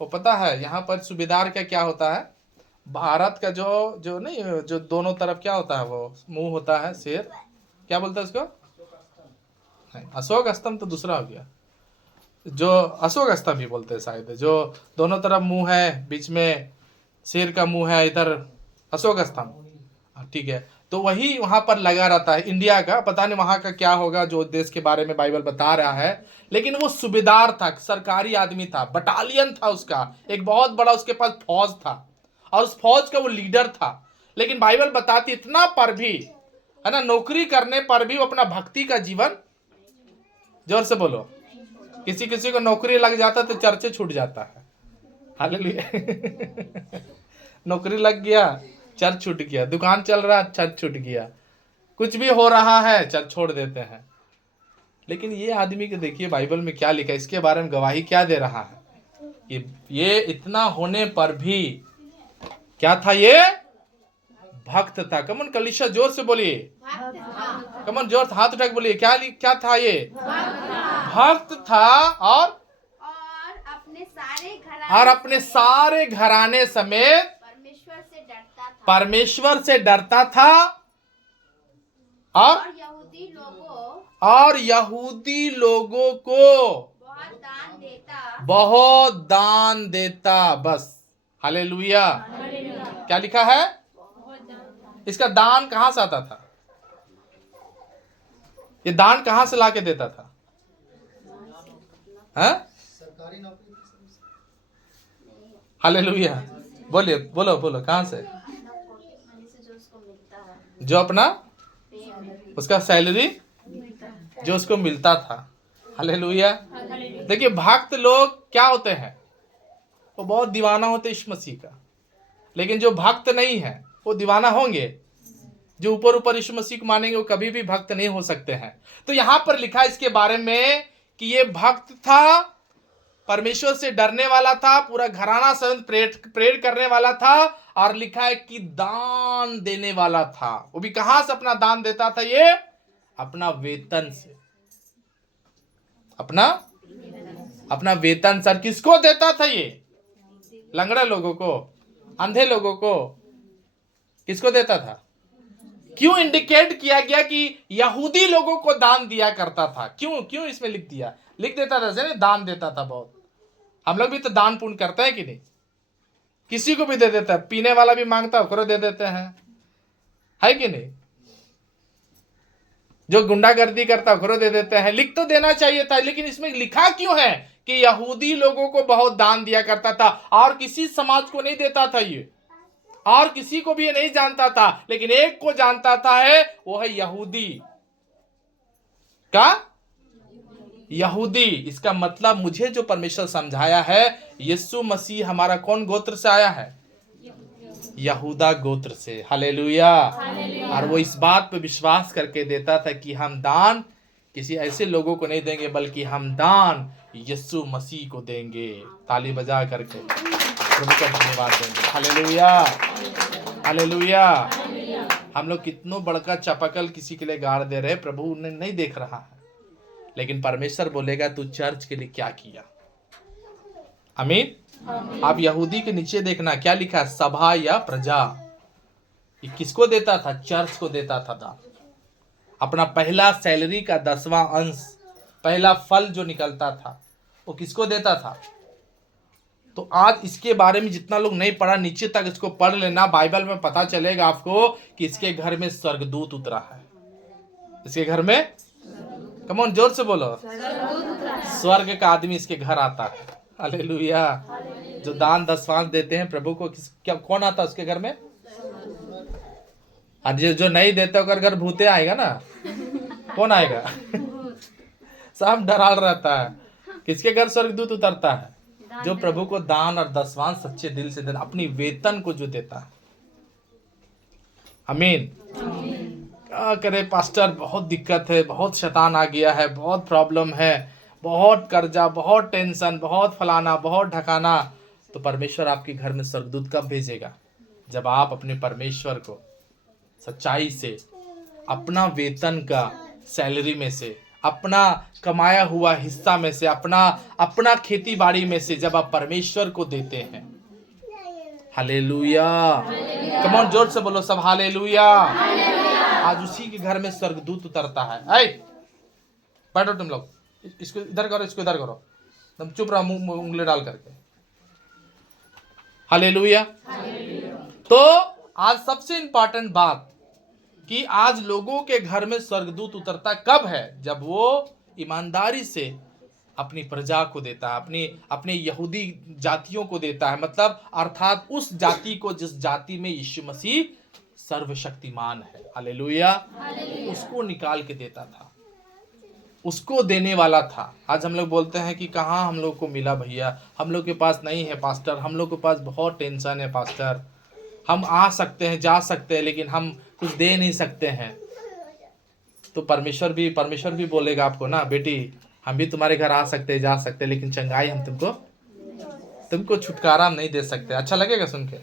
वो पता है यहाँ पर सूबेदार का क्या होता है? भारत का जो जो नहीं, जो दोनों तरफ क्या होता है, वो मुंह होता है, शेर, क्या बोलते हैं उसको? नहीं, अशोक स्तंभ तो दूसरा हो गया, जो अशोक स्तंभ ही बोलते हैं शायद, जो दोनों तरफ मुंह है, बीच में शेर का मुंह है, इधर अशोक स्तंभ, ठीक है। तो वही वहां पर लगा रहता है इंडिया का, पता नहीं वहां का क्या होगा जो देश के बारे में बाइबल बता रहा है, लेकिन वो सूबेदार था, सरकारी आदमी था, बटालियन था उसका, एक बहुत बड़ा उसके पास फौज था और उस फौज का वो लीडर था। लेकिन बाइबल बताती इतना पर भी, है ना, नौकरी करने पर भी वो अपना भक्ति का जीवन, जोर से बोलो, किसी किसी को नौकरी लग जाता तो चर्चे छूट जाता है। हालेलुया। नौकरी लग गया, चर्च छूट गया, दुकान चल रहा, चर्च छूट गया, कुछ भी हो रहा है, चर्च छोड़ देते हैं। लेकिन ये आदमी के देखिए बाइबल में क्या लिखा है, इसके बारे में गवाही क्या दे रहा है। ये इतना होने पर भी क्या था? ये भक्त था। कमन कलीसिया जोर से बोलिए, कमन जोर हाथ उठा के बोलिए, क्या था ये? भक्त था। और अपने सारे घराने समेत परमेश्वर से डरता था। और यहूदी लोगों को बहुत दान देता। बस हालेलुया। क्या लिखा है? इसका दान कहां से आता था? ये दान कहां से लाके देता था? सरकारी नौकरी। हालेलुया। बोलिए, बोलो कहां से? जो अपना उसका सैलरी जो उसको मिलता था। हालेलुया। देखिए भक्त लोग क्या होते हैं? वो बहुत दीवाना होते यीशु मसीह का। लेकिन जो भक्त नहीं है वो दीवाना होंगे। जो ऊपर ऊपर यीशु मसीह को मानेंगे वो कभी भी भक्त नहीं हो सकते हैं। तो यहां पर लिखा है इसके बारे में कि ये भक्त था, परमेश्वर से डरने वाला था, पूरा घराना समेत प्रेयर करने वाला था, और लिखा है कि दान देने वाला था। वो भी कहां से अपना दान देता था? ये अपना वेतन से, अपना वेतन सर किसको देता था? ये लंगड़े लोगों को, अंधे लोगों को, किसको देता था? क्यों इंडिकेट किया गया कि यहूदी लोगों को दान दिया करता था? क्यों इसमें लिख देता था? जैसे दान देता था बहुत। हम लोग भी तो दान पुण्य करते हैं कि नहीं? किसी को भी दे देता है, पीने वाला भी मांगता है उसको दे देते हैं, है कि नहीं? जो गुंडागर्दी करता है उसको दे देते हैं। लिख तो देना चाहिए था, लेकिन इसमें लिखा क्यों है कि यहूदी लोगों को बहुत दान दिया करता था और किसी समाज को नहीं देता था ये, और किसी को भी ये नहीं जानता था, लेकिन एक को जानता था, है वो है यहूदी का यहूदी। इसका मतलब मुझे जो परमेश्वर समझाया है, यीशु मसीह हमारा कौन गोत्र से आया है? यहूदा गोत्र से। हालेलुया। और वो इस बात पे विश्वास करके देता था कि हम दान किसी ऐसे लोगों को नहीं देंगे, बल्कि हम दान यीशु मसीह को देंगे। ताली बजा करके प्रभु का धन्यवाद देंगे। हालेलुया, हालेलुया, हम लोग कितनों बड़का चापाकल किसी के लिए गाड़ दे रहे, प्रभु उन्हें नहीं देख रहा है, लेकिन परमेश्वर बोलेगा तू चर्च के लिए क्या किया। आमीन। आप यहूदी के नीचे देखना क्या लिखा है, सभा या प्रजा। ये किसको देता था? चर्च को देता था दान। अपना पहला सैलरी का 10वां अंश, पहला फल जो निकलता था वो किसको देता था? तो आज इसके बारे में जितना लोग नहीं पढ़ा, नीचे तक इसको पढ़ लेना, बाइबल में पता चलेगा आपको कि इसके घर में स्वर्गदूत उतरा है। इसके घर में, कम ऑन जोर से बोलो, स्वर्ग का आदमी इसके घर आता है। हालेलुया। जो दान 10वां देते हैं प्रभु को, क्या कौन आता है उसके घर में? और जो नहीं देता अगर घर भूते आएगा ना, कौन आएगा? सब डराल रहता है। किसके घर स्वर्गदूत उतरता है? जो प्रभु को दान और 10वां सच्चे दिल से देता, अपनी वेतन को जो देता है। आमीन। क्या करे पास्टर, बहुत दिक्कत है, बहुत शैतान आ गया है, बहुत प्रॉब्लम है, बहुत कर्जा, बहुत टेंशन, बहुत फलाना, बहुत ढकाना। तो परमेश्वर आपके घर में स्वर्गदूत कब भेजेगा? जब आप अपने परमेश्वर को सच्चाई से, अपना वेतन का सैलरी में से, अपना कमाया हुआ हिस्सा में से, अपना खेती बाड़ी में से जब आप परमेश्वर को देते हैं। हालेलुया। कम ऑन जोर से बोलो सब हालेलुया। आज उसी के घर में स्वर्गदूत उतरता है। ऐ बैठो तुम लोग, इसको इधर करो, इसको इधर करो, तुम चुप रहो मुंह उंगली डाल करके। हालेलुया। तो आज सबसे इंपॉर्टेंट बात कि आज लोगों के घर में स्वर्गदूत उतरता कब है? जब वो ईमानदारी से अपनी प्रजा को देता है, अपने यहूदी जातियों को देता है, मतलब अर्थात उस जाति को जिस जाति में यीशु मसीह सर्वशक्तिमान है। हालेलुया। उसको निकाल के देता था, उसको देने वाला था। आज हम लोग बोलते हैं कि कहाँ हम लोग को मिला भैया, हम लोग के पास नहीं है पास्टर, हम लोग के पास बहुत टेंशन है पास्टर, हम आ सकते हैं, जा सकते हैं, लेकिन हम कुछ दे नहीं सकते हैं। तो परमेश्वर भी बोलेगा आपको ना, बेटी हम भी तुम्हारे घर आ सकते हैं, जा सकते हैं, लेकिन चंगाई हम तुमको छुटकारा हम नहीं दे सकते। अच्छा लगेगा सुन के?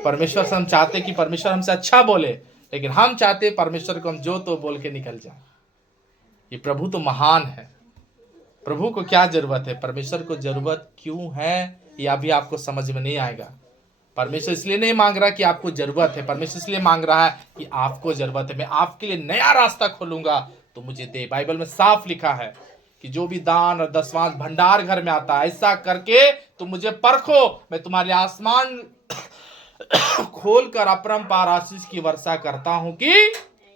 परमेश्वर से हम चाहते कि परमेश्वर हमसे अच्छा बोले, लेकिन हम चाहते परमेश्वर को हम जो तो बोल के निकल जाए। ये प्रभु तो महान है। प्रभु को क्या जरूरत है, परमेश्वर को जरूरत क्यों है, ये अभी आपको समझ में नहीं आएगा। परमेश्वर इसलिए नहीं मांग रहा कि आपको जरूरत है, परमेश्वर इसलिए मांग रहा है कि आपको जरूरत है। मैं आपके लिए नया रास्ता खोलूंगा तो मुझे दे। बाइबल में साफ लिखा है कि जो भी दान और 10वां भंडार घर में आता है, ऐसा करके तुम मुझे परखो, मैं तुम्हारे आसमान खोल कर अपरंपार आशीष की वर्षा करता हूं। कि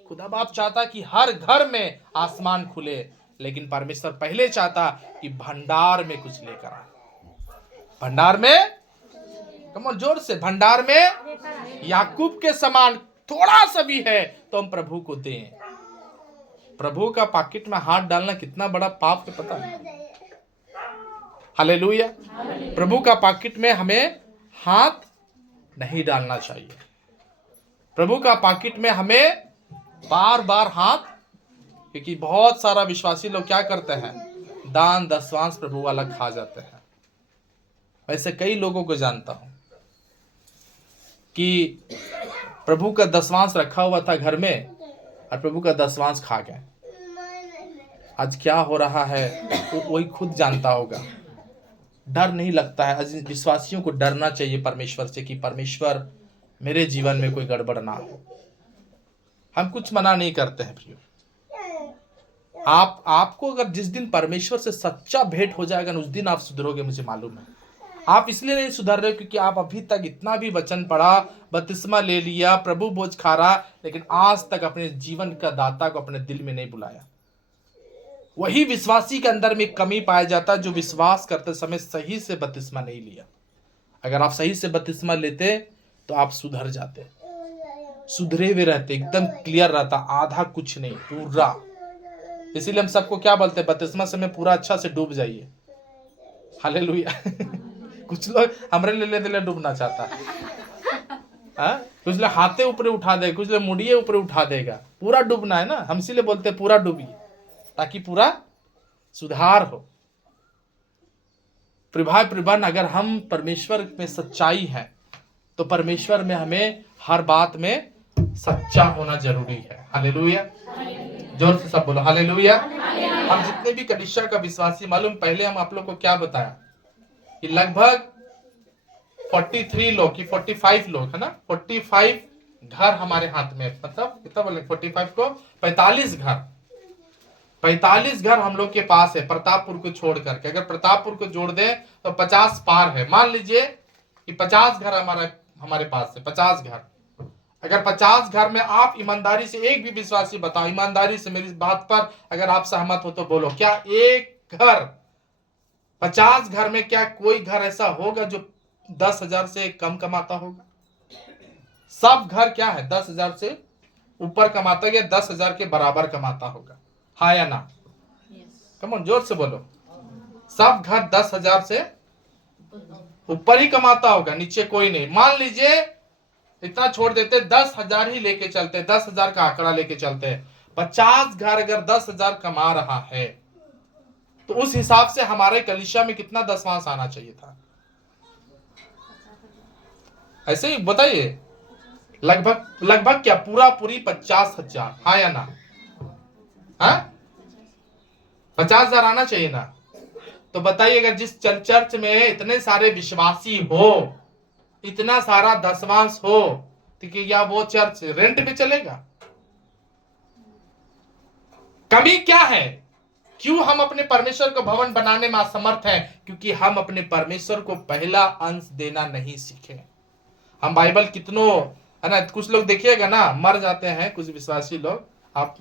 खुदा बाप चाहता कि हर घर में आसमान खुले, लेकिन परमेश्वर पहले चाहता कि भंडार में कुछ लेकर आए। भंडार में, कम ऑन जोर से, भंडार में याकूब के समान थोड़ा सा भी है तो हम प्रभु को दें। प्रभु का पॉकेट में हाथ डालना कितना बड़ा पाप है पता है? हालेलुया। प्रभु का पॉकेट में हमें हाथ नहीं डालना चाहिए। प्रभु का पॉकेट में हमें बार बार हाथ, क्योंकि बहुत सारा विश्वासी लोग क्या करते हैं, दान 10वां प्रभु वाला खा जाते हैं। वैसे कई लोगों को जानता हूं कि प्रभु का 10वां रखा हुआ था घर में और प्रभु का 10वां खा गए। आज क्या हो रहा है तो वही खुद जानता होगा। डर नहीं लगता है। आज विश्वासियों को डरना चाहिए परमेश्वर से कि परमेश्वर मेरे जीवन में कोई गड़बड़ ना हो। हम कुछ मना नहीं करते हैं प्रियो। आपको अगर जिस दिन परमेश्वर से सच्चा भेंट हो जाएगा ना, उस दिन आप सुधरोगे, मुझे मालूम है। आप इसलिए नहीं सुधर रहे क्योंकि आप अभी तक इतना भी वचन पढ़ा, बपतिस्मा ले लिया, प्रभु भोज खा रहा, लेकिन आज तक अपने जीवन का दाता को अपने दिल में नहीं बुलाया। वही विश्वासी के अंदर में कमी पाया जाता है जो विश्वास करते समय सही से बपतिस्मा नहीं लिया। अगर आप सही से बपतिस्मा लेते तो आप सुधर जाते, सुधरे हुए रहते, एकदम क्लियर रहता, आधा कुछ नहीं, पूरा। इसीलिए हम सबको क्या बोलते हैं, बपतिस्मा समय पूरा अच्छा से डूब जाइए। हालेलुया। कुछ लोग हमरे ले डूबना चाहता है, कुछ लोग हाथे ऊपर उठा दे, कुछ लोग मुड़िए ऊपर उठा देगा। पूरा डूबना है ना, हम इसीलिए बोलते हैं पूरा डूबिए, ताकि पूरा सुधार हो। भाई प्रियन, अगर हम परमेश्वर में सच्चाई है तो तो परमेश्वर में हमें हर बात में सच्चा होना जरूरी है। हालेलुया, जोर से सब बोलो हालेलुया। हम जितने भी कलीसिया का विश्वासी, मालूम पहले हम आप लोग को क्या बताया कि लगभग 43 लोग की 45 लोग है ना, 45 घर हमारे हाथ में, मतलब कितना बोले 45 को 45 घर हम लोग के पास है, प्रतापपुर को छोड़ करके। अगर प्रतापपुर को जोड़ दें तो 50 पार है। मान लीजिए कि 50 घर हमारे पास है, 50 घर। अगर 50 घर में आप ईमानदारी से, एक भी विश्वासी बताओ ईमानदारी से मेरी बात पर अगर आप सहमत हो तो बोलो, क्या एक घर 50 घर में क्या कोई घर ऐसा होगा जो 10,000 से कम कमाता होगा? सब घर क्या है 10,000 से ऊपर कमाता है, 10,000 के बराबर कमाता होगा, हाँ या ना? कम ऑन, जोर से बोलो। सब घर 10,000 से ऊपर ही कमाता होगा, नीचे कोई नहीं। मान लीजिए इतना छोड़ देते, 10,000 ही लेके चलते, 10,000 का आंकड़ा लेके चलते, 50 घर अगर 10,000 कमा रहा है तो उस हिसाब से हमारे कलीसिया में कितना दशमांश आना चाहिए था? ऐसे ही बताइए, लगभग क्या पूरी 50,000, हाँ या ना? हाँ, 50,000 आना चाहिए ना? तो बताइए, अगर जिस चर्च में इतने सारे विश्वासी हो, इतना सारा दशमांश हो, तो क्या वो चर्च रेंट पे चलेगा? कमी क्या है? क्यों हम अपने परमेश्वर को भवन बनाने में असमर्थ हैं? क्योंकि हम अपने परमेश्वर को पहला अंश देना नहीं सीखे। हम बाइबल कितनों है ना, कुछ लोग देखिएगा ना मर जाते हैं, कुछ विश्वासी लोग, आप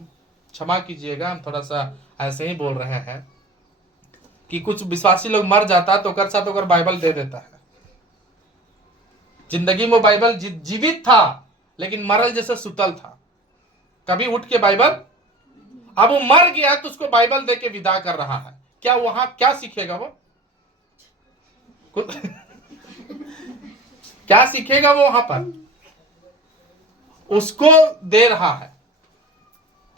क्षमा कीजिएगा हम थोड़ा सा ऐसे ही बोल रहे हैं कि कुछ विश्वासी लोग मर जाता तो कर साथ होकर बाइबल दे देता है। जिंदगी में बाइबल जीवित था लेकिन मरल जैसे सुतल था, कभी उठ के बाइबल, अब वो मर गया तो उसको बाइबल दे के विदा कर रहा है। क्या वहां क्या सीखेगा वो? क्या सीखेगा वो वहां पर? उसको दे रहा है।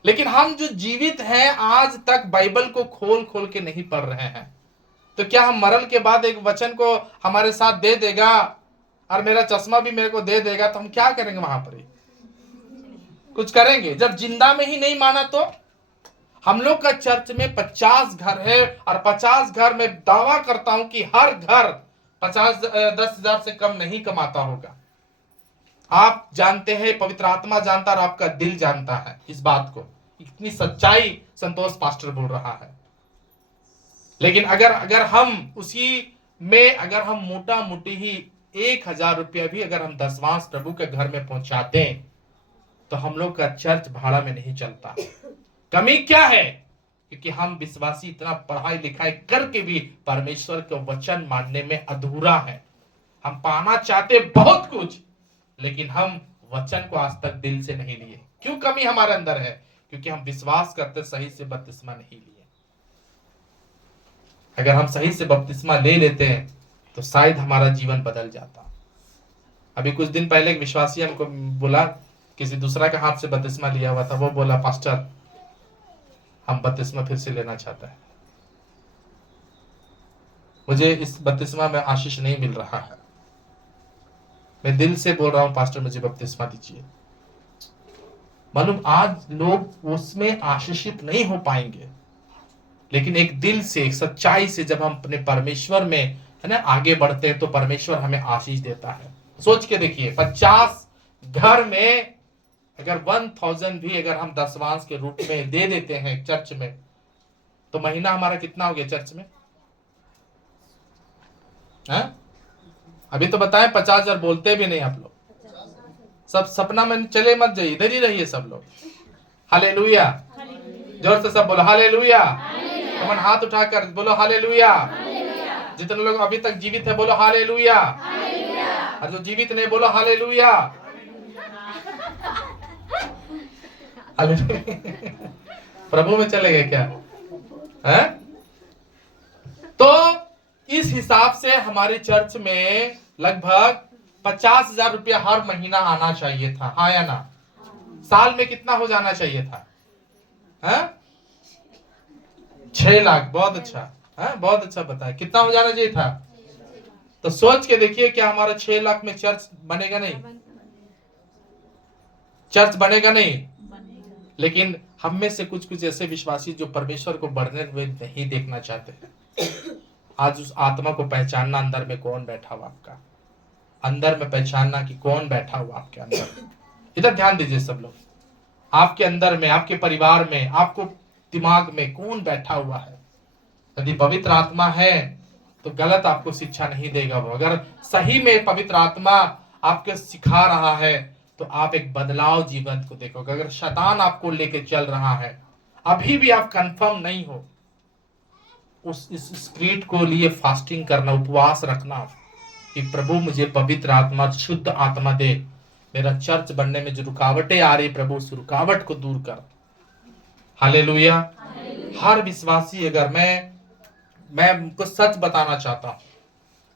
लेकिन हम जो जीवित हैं आज तक बाइबल को खोल खोल के नहीं पढ़ रहे हैं, तो क्या हम मरल के बाद एक वचन को हमारे साथ दे देगा और मेरा चश्मा भी मेरे को दे देगा तो हम क्या करेंगे वहां पर? कुछ करेंगे? जब जिंदा में ही नहीं माना तो? हम लोग का चर्च में 50 घर है और 50 घर में दावा करता हूं कि हर घर 10,000 से कम नहीं कमाता होगा। आप जानते हैं, पवित्र आत्मा जानता है और आपका दिल जानता है इस बात को। इतनी सच्चाई संतोष पास्टर बोल रहा है। लेकिन अगर हम उसी में अगर हम मोटा मोटी ही 1,000 रुपया भी अगर हम दशमांश प्रभु के घर में पहुंचा दें तो हम लोग का चर्च भाड़ा में नहीं चलता। कमी क्या है? क्योंकि हम विश्वासी इतना पढ़ाई लिखाई करके भी परमेश्वर के वचन मानने में अधूरा है। हम पाना चाहते बहुत कुछ, लेकिन हम वचन को आज तक दिल से नहीं लिए। क्यों कमी हमारे अंदर है? क्योंकि हम विश्वास करते सही से बपतिस्मा नहीं लिए। अगर हम सही से बपतिस्मा ले लेते हैं तो शायद हमारा जीवन बदल जाता। अभी कुछ दिन पहले एक विश्वासी हमको बोला, किसी दूसरा के हाथ से बपतिस्मा लिया हुआ था, वो बोला पास्टर हम बपतिस्मा फिर से लेना चाहता है, मुझे इस बपतिस्मा में आशीष नहीं मिल रहा है, मैं दिल से बोल रहा हूं पास्टर मुझे बपतिस्मा दीजिए। मालूम आज लोग उसमें आशीषित नहीं हो पाएंगे, लेकिन एक दिल से एक सच्चाई से जब हम अपने परमेश्वर में है ना आगे बढ़ते हैं तो परमेश्वर हमें आशीष देता है। सोच के देखिए, 50 घर में अगर 1,000 भी अगर हम दशमांश के रूप में दे देते हैं चर्च में, तो महीना हमारा कितना हो गया चर्च में? है? अभी तो बताएं 50,000 बोलते भी नहीं आप लोग। सब सपना में चले मत जाइए, इधर ही रहिए सब लोग। हालेलुया, जोर से सब बोलो हालेलुया। तुम हाथ उठाकर बोलो हालेलुया। जितने लोग अभी तक जीवित है बोलो हालेलुया, और जो जीवित नहीं बोलो हालेलुया। प्रभु में चले गए क्या है? तो इस हिसाब से हमारे चर्च में लगभग 50,000 रुपया हर महीना आना चाहिए था, हाँ या ना? साल में कितना हो जाना चाहिए था? 6 लाख। बहुत अच्छा है, बहुत अच्छा बताया। कितना हो जाना चाहिए था? तो सोच के देखिए, क्या हमारा 6 लाख में चर्च बनेगा? नहीं, चर्च बनेगा नहीं। लेकिन हम में से कुछ कुछ ऐसे विश्वासी जो परमेश्वर को बढ़ने हुए नहीं देखना चाहते हैं। आज उस आत्मा को पहचानना, अंदर में कौन बैठा हुआ आपका, अंदर में पहचानना कि कौन बैठा हुआ आपके अंदर। इधर ध्यान दीजिए सब लोग, आपके अंदर में, आपके परिवार में, आपको दिमाग में कौन बैठा हुआ है। यदि पवित्र आत्मा है तो गलत आपको शिक्षा नहीं देगा वो। अगर सही में पवित्र आत्मा आपको सिखा रहा है तो आप एक बदलाव जीवन को देखोगे। अगर शैतान आपको लेके चल रहा है, अभी भी आप कंफर्म नहीं हो, उस इस स्पिरिट को लिए फास्टिंग करना, उपवास रखना कि प्रभु मुझे पवित्र आत्मा, शुद्ध आत्मा दे। मेरा चर्च बनने में जो रुकावटें आ रही, प्रभु उस रुकावट को दूर कर। हालेलुया। हर विश्वासी, अगर मैं कुछ सच बताना चाहता हूं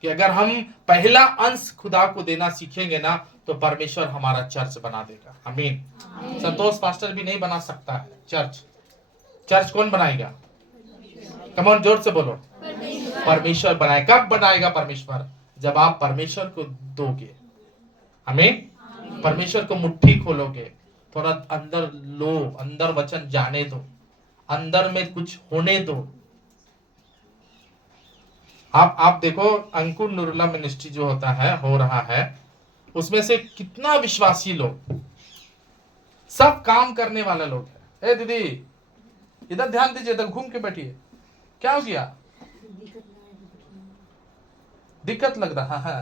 कि अगर हम पहला अंश खुदा को देना सीखेंगे ना, तो परमेश्वर हमारा चर्च बना देगा। आमीन। संतोष पास्टर भी नहीं बना सकता है चर्च। चर्च कौन बनाएगा? कम ऑन, जोर से बोलो। परमेश्वर बनाए। कब बनाएगा परमेश्वर? जब आप परमेश्वर को दोगे। आमीन। परमेश्वर को मुट्ठी खोलोगे, थोड़ा अंदर लो, अंदर वचन जाने दो, अंदर में कुछ होने दो। आप देखो, अंकुर नुरुल्ला मिनिस्ट्री जो होता है, हो रहा है, उसमें से कितना विश्वासी लोग, सब काम करने वाले लोग हैं। ए दीदी, इधर ध्यान दीजिए, इधर घूम के बैठिए। क्या हो गया? दिक्कत लग रहा है?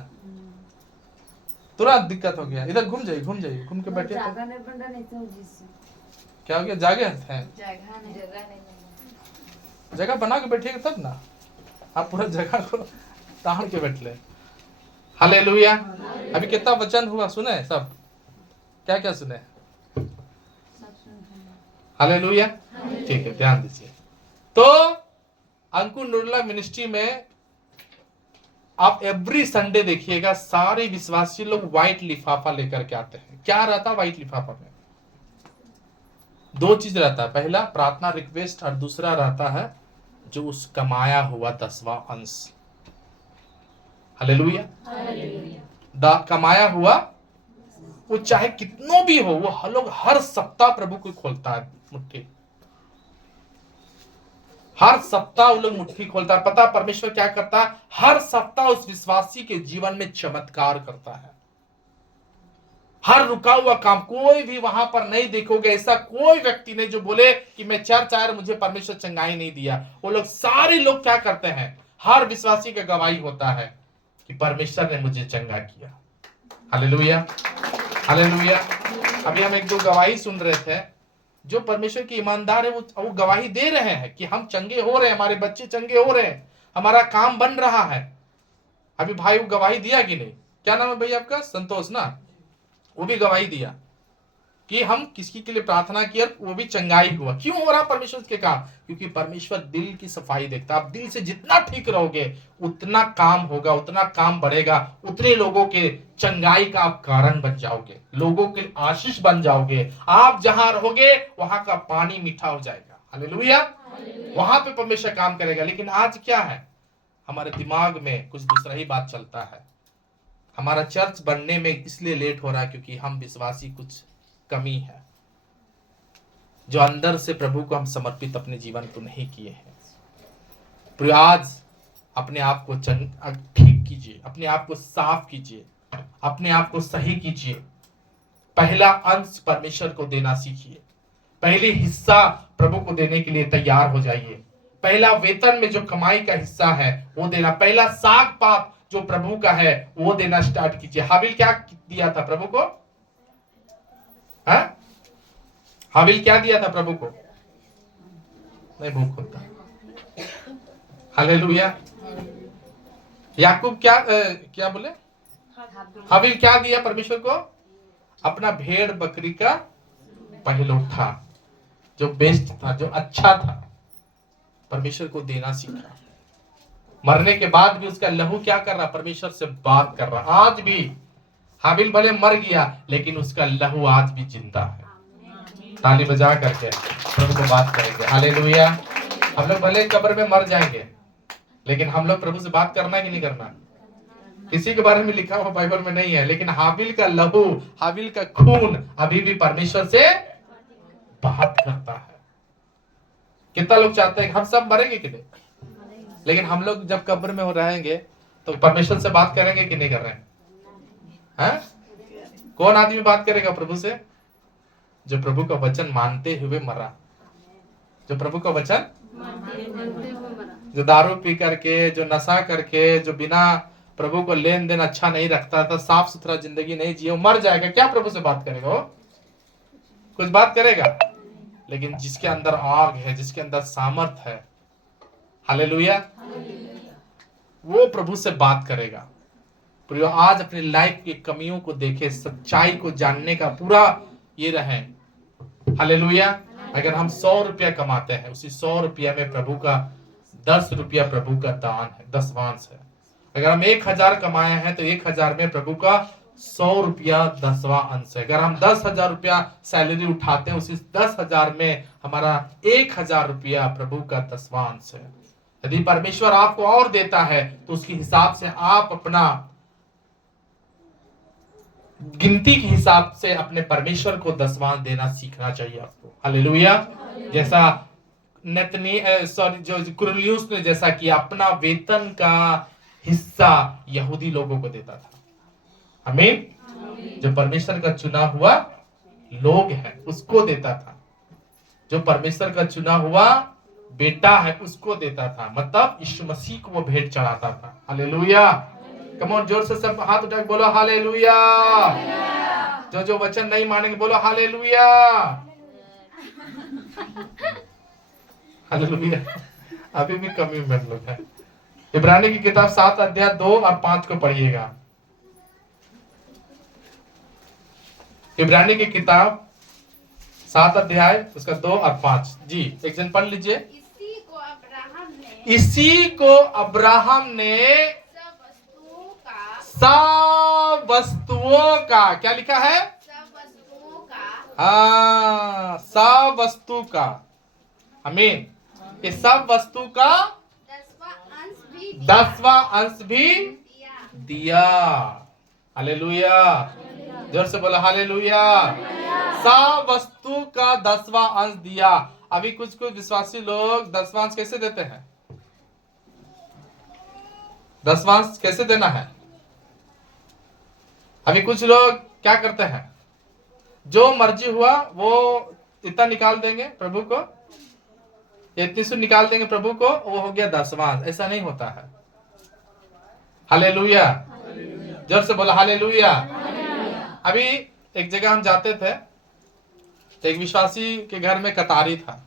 तुरंत दिक्कत हो गया। इधर घूम जाइए, घूम जाइए, घूम के बैठिए। क्या हो गया? जागे हैं? जगह बना के बैठिएगा तब ना, आप पूरा जगह को ताड़ के बैठ ले। हालेलुया। अभी कितना वचन हुआ सुने सब? क्या क्या सुने? हालेलुया। ठीक है, ध्यान दीजिए। तो अंकुर नुरुल्ला मिनिस्ट्री में आप एवरी संडे देखिएगा, सारे विश्वासी लोग व्हाइट लिफाफा लेकर के आते हैं। क्या रहता है व्हाइट लिफाफा में? 2 चीज रहता है। पहला प्रार्थना रिक्वेस्ट, और दूसरा रहता है जो उस कमाया हुआ 10वां अंश। हालेलुया। कमाया हुआ, वो चाहे कितनों भी हो, वो लोग हर सप्ताह प्रभु को खोलता है मुट्ठी। हर सप्ताह वो लोग मुट्ठी खोलता है। पता परमेश्वर क्या करता है? हर सप्ताह उस विश्वासी के जीवन में चमत्कार करता है। हर रुका हुआ काम, कोई भी वहां पर नहीं देखोगे ऐसा कोई व्यक्ति नहीं जो बोले कि मैं चर्च आया और मुझे परमेश्वर चंगाई नहीं दिया। वो लोग, सारे लोग क्या करते हैं? हर विश्वासी का गवाही होता है कि परमेश्वर ने मुझे चंगा किया। Hallelujah, hallelujah. अभी हम 1-2 गवाही सुन रहे थे, जो परमेश्वर की ईमानदार है वो गवाही दे रहे हैं कि हम चंगे हो रहे हैं, हमारे बच्चे चंगे हो रहे हैं, हमारा काम बन रहा है। अभी भाई वो गवाही दिया कि नहीं? क्या नाम है भैया आपका? संतोष ना? वो भी गवाही दिया कि हम किसी के लिए प्रार्थना किया, वो भी चंगाई हुआ। क्यों हो रहा परमेश्वर के काम? क्योंकि परमेश्वर दिल की सफाई देखता है। आप दिल से जितना ठीक रहोगे उतना काम होगा, उतना काम बढ़ेगा, उतने लोगों के चंगाई का आप कारण बन जाओगे, लोगों के आशीष बन जाओगे। आप जहां रहोगे वहां का पानी मीठा हो जाएगा। हालेलुया। वहां पे परमेश्वर काम करेगा। लेकिन आज क्या है? हमारे दिमाग में कुछ दूसरा ही बात चलता है। हमारा चर्च बनने में इसलिए लेट हो रहा है क्योंकि हम विश्वासी कुछ कमी है, जो अंदर से प्रभु को हम समर्पित अपने जीवन को नहीं किए हैं। आज अपने आप को ठीक कीजिए, अपने आप को साफ कीजिए, अपने आप को सही कीजिए। पहला अंश परमेश्वर को देना सीखिए। पहले हिस्सा प्रभु को देने के लिए तैयार हो जाइए। पहला वेतन में जो कमाई का हिस्सा है वो देना। पहला साग पात जो प्रभु का है वो देना स्टार्ट कीजिए। हाबिल क्या दिया था प्रभु को? हाबिल क्या दिया था प्रभु को? नहीं, भूख होता। हालेलुया। याकूब क्या बोले? हाबिल क्या दिया परमेश्वर को? अपना भेड़ बकरी का पहलौठा, जो बेस्ट था, जो अच्छा था, परमेश्वर को देना सीखा। मरने के बाद भी उसका लहू क्या कर रहा? परमेश्वर से बात कर रहा। आज भी हाबिल भले मर गया लेकिन उसका लहू आज भी जिंदा है। ताली बजा करके प्रभु को बात करेंगे। हालेलुया। हम लोग भले कब्र में मर जाएंगे लेकिन हम लोग प्रभु से बात करना है कि नहीं करना? किसी के बारे में लिखा हुआ बाइबल में नहीं है, लेकिन हाबिल का लहू, हाबिल का खून अभी भी परमेश्वर से बात करता है। कितना लोग चाहते हैं कि हम सब मरेंगे कि नहीं, लेकिन हम लोग जब कब्र में हो रहेंगे तो परमेश्वर से बात करेंगे कि नहीं कर रहे हैं? कौन आदमी बात करेगा प्रभु से? जो प्रभु का वचन मानते हुए मरा, जो प्रभु का वचन, जो दारू पी करके, जो नशा करके, जो बिना प्रभु को लेन देन अच्छा नहीं रखता था, साफ सुथरा जिंदगी नहीं जिए, मर जाएगा, क्या प्रभु से बात करेगा? वो कुछ बात करेगा? लेकिन जिसके अंदर आग है, जिसके अंदर सामर्थ है, हालेलुया, वो प्रभु से बात करेगा। प्रियो, आज अपनी लाइफ की कमियों को देखे, सच्चाई को जानने का पूरा ये रहे, हालेलुया। अगर हम 100 रुपया कमाते हैं, उसी 100 रुपया में प्रभु का 10 रुपया प्रभु का दान है, दसवांश है। अगर हम 1000 कमाए हैं तो 1000 में प्रभु का 100 रुपया 10वां अंश है। अगर हम 10,000 रुपया सैलरी उठाते हैं, उसी 10,000 में हमारा 1000 रुपया प्रभु का 10वां अंश है। यदि परमेश्वर आपको और देता है तो उसके हिसाब से आप अपना गिनती के हिसाब से अपने परमेश्वर को 10वां देना सीखना चाहिए आपको, हालेलुया। जैसा जो कुरलियुस ने जैसा कि अपना वेतन का हिस्सा यहूदी लोगों को देता था, आमीन। जो परमेश्वर का चुना हुआ लोग है उसको देता था, जो परमेश्वर का चुना हुआ बेटा है उसको देता था, मतलब यीशु मसीह को वो भेंट चढ़ाता था, हालेलुया। कम ऑन, जोर से सब हाथ उठा के बोलो हालेलुया। जो वचन नहीं मानेंगे बोलो हालेलुया, हालेलुया। अभी भी कमी में लोग है। इब्रानी की किताब 7 अध्याय 2 और 5 को पढ़िएगा। इब्रानी की किताब 7 अध्याय उसका 2 और 5 जी, एक जन पढ़ लीजिए। इसी को अब्राहम ने सब वस्तुओं का, क्या लिखा है? सब वस्तुओं का, हाँ, सब वस्तु का, आमीन। ये सब वस्तु का 10वां अंश भी दिया, हालेलुया। जोर से बोला हालेलुया। सब वस्तु का 10वां अंश दिया। अभी कुछ विश्वासी लोग 10वां अंश कैसे देते हैं? 10वां अंश कैसे देना है? अभी कुछ लोग क्या करते हैं, जो मर्जी हुआ वो इतना निकाल देंगे प्रभु को, इतनी सु निकाल देंगे प्रभु को, वो हो गया 10वां। ऐसा नहीं होता है, हालेलुया। जोर से बोला हालेलुया। अभी एक जगह हम जाते थे तो एक विश्वासी के घर में कतारी था।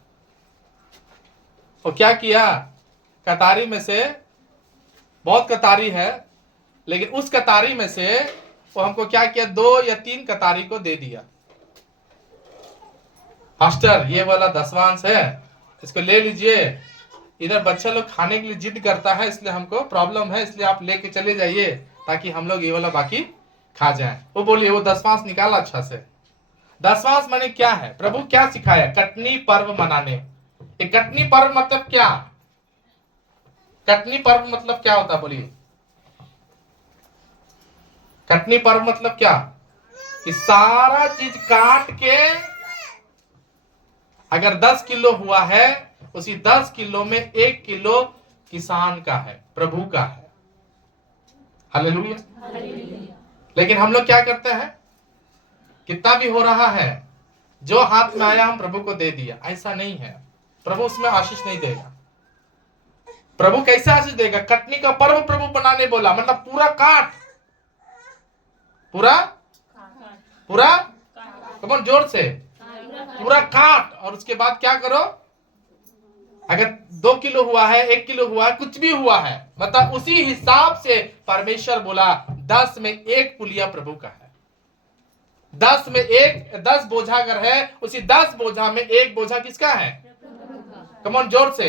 वो क्या किया, कतारी में से, बहुत कतारी है, लेकिन उस कतारी में से वो हमको क्या किया, 2 या 3 कतारी को दे दिया। मास्टर, ये वाला 10वां अंश है, इसको ले लीजिए। इधर बच्चा लोग खाने के लिए जिद करता है, इसलिए हमको प्रॉब्लम है, इसलिए आप लेके चले जाइए ताकि हम लोग ये वाला बाकी खा जाए। वो बोलिए, वो 10वां अंश निकाला अच्छा से। 10वां अंश माने क्या है? प्रभु क्या सिखाया? कटनी पर्व मनाने। ये कटनी पर्व मतलब क्या? कटनी पर्व मतलब क्या होता है? बोलिए, कटनी पर्व मतलब क्या? कि सारा चीज काट के, अगर 10 किलो हुआ है, उसी 10 किलो में 1 किलो किसान का है, प्रभु का है, हालेलुया। लेकिन हम लोग क्या करते हैं, कितना भी हो रहा है, जो हाथ में आया हम प्रभु को दे दिया। ऐसा नहीं है, प्रभु उसमें आशीष नहीं देगा। प्रभु कैसे आशीष देगा? कटनी का पर्व प्रभु बनाने बोला, मतलब पूरा काट, पूरा पूरा, कमन जोर से, पूरा काट। और उसके बाद क्या करो, अगर 2 किलो हुआ है, 1 किलो हुआ है, कुछ भी हुआ है, मतलब उसी हिसाब से परमेश्वर बोला 10 में 1 पुलिया प्रभु का है। 10 में 10 बोझा अगर है, उसी 10 बोझा में 1 बोझा किसका है? कमन जोर से,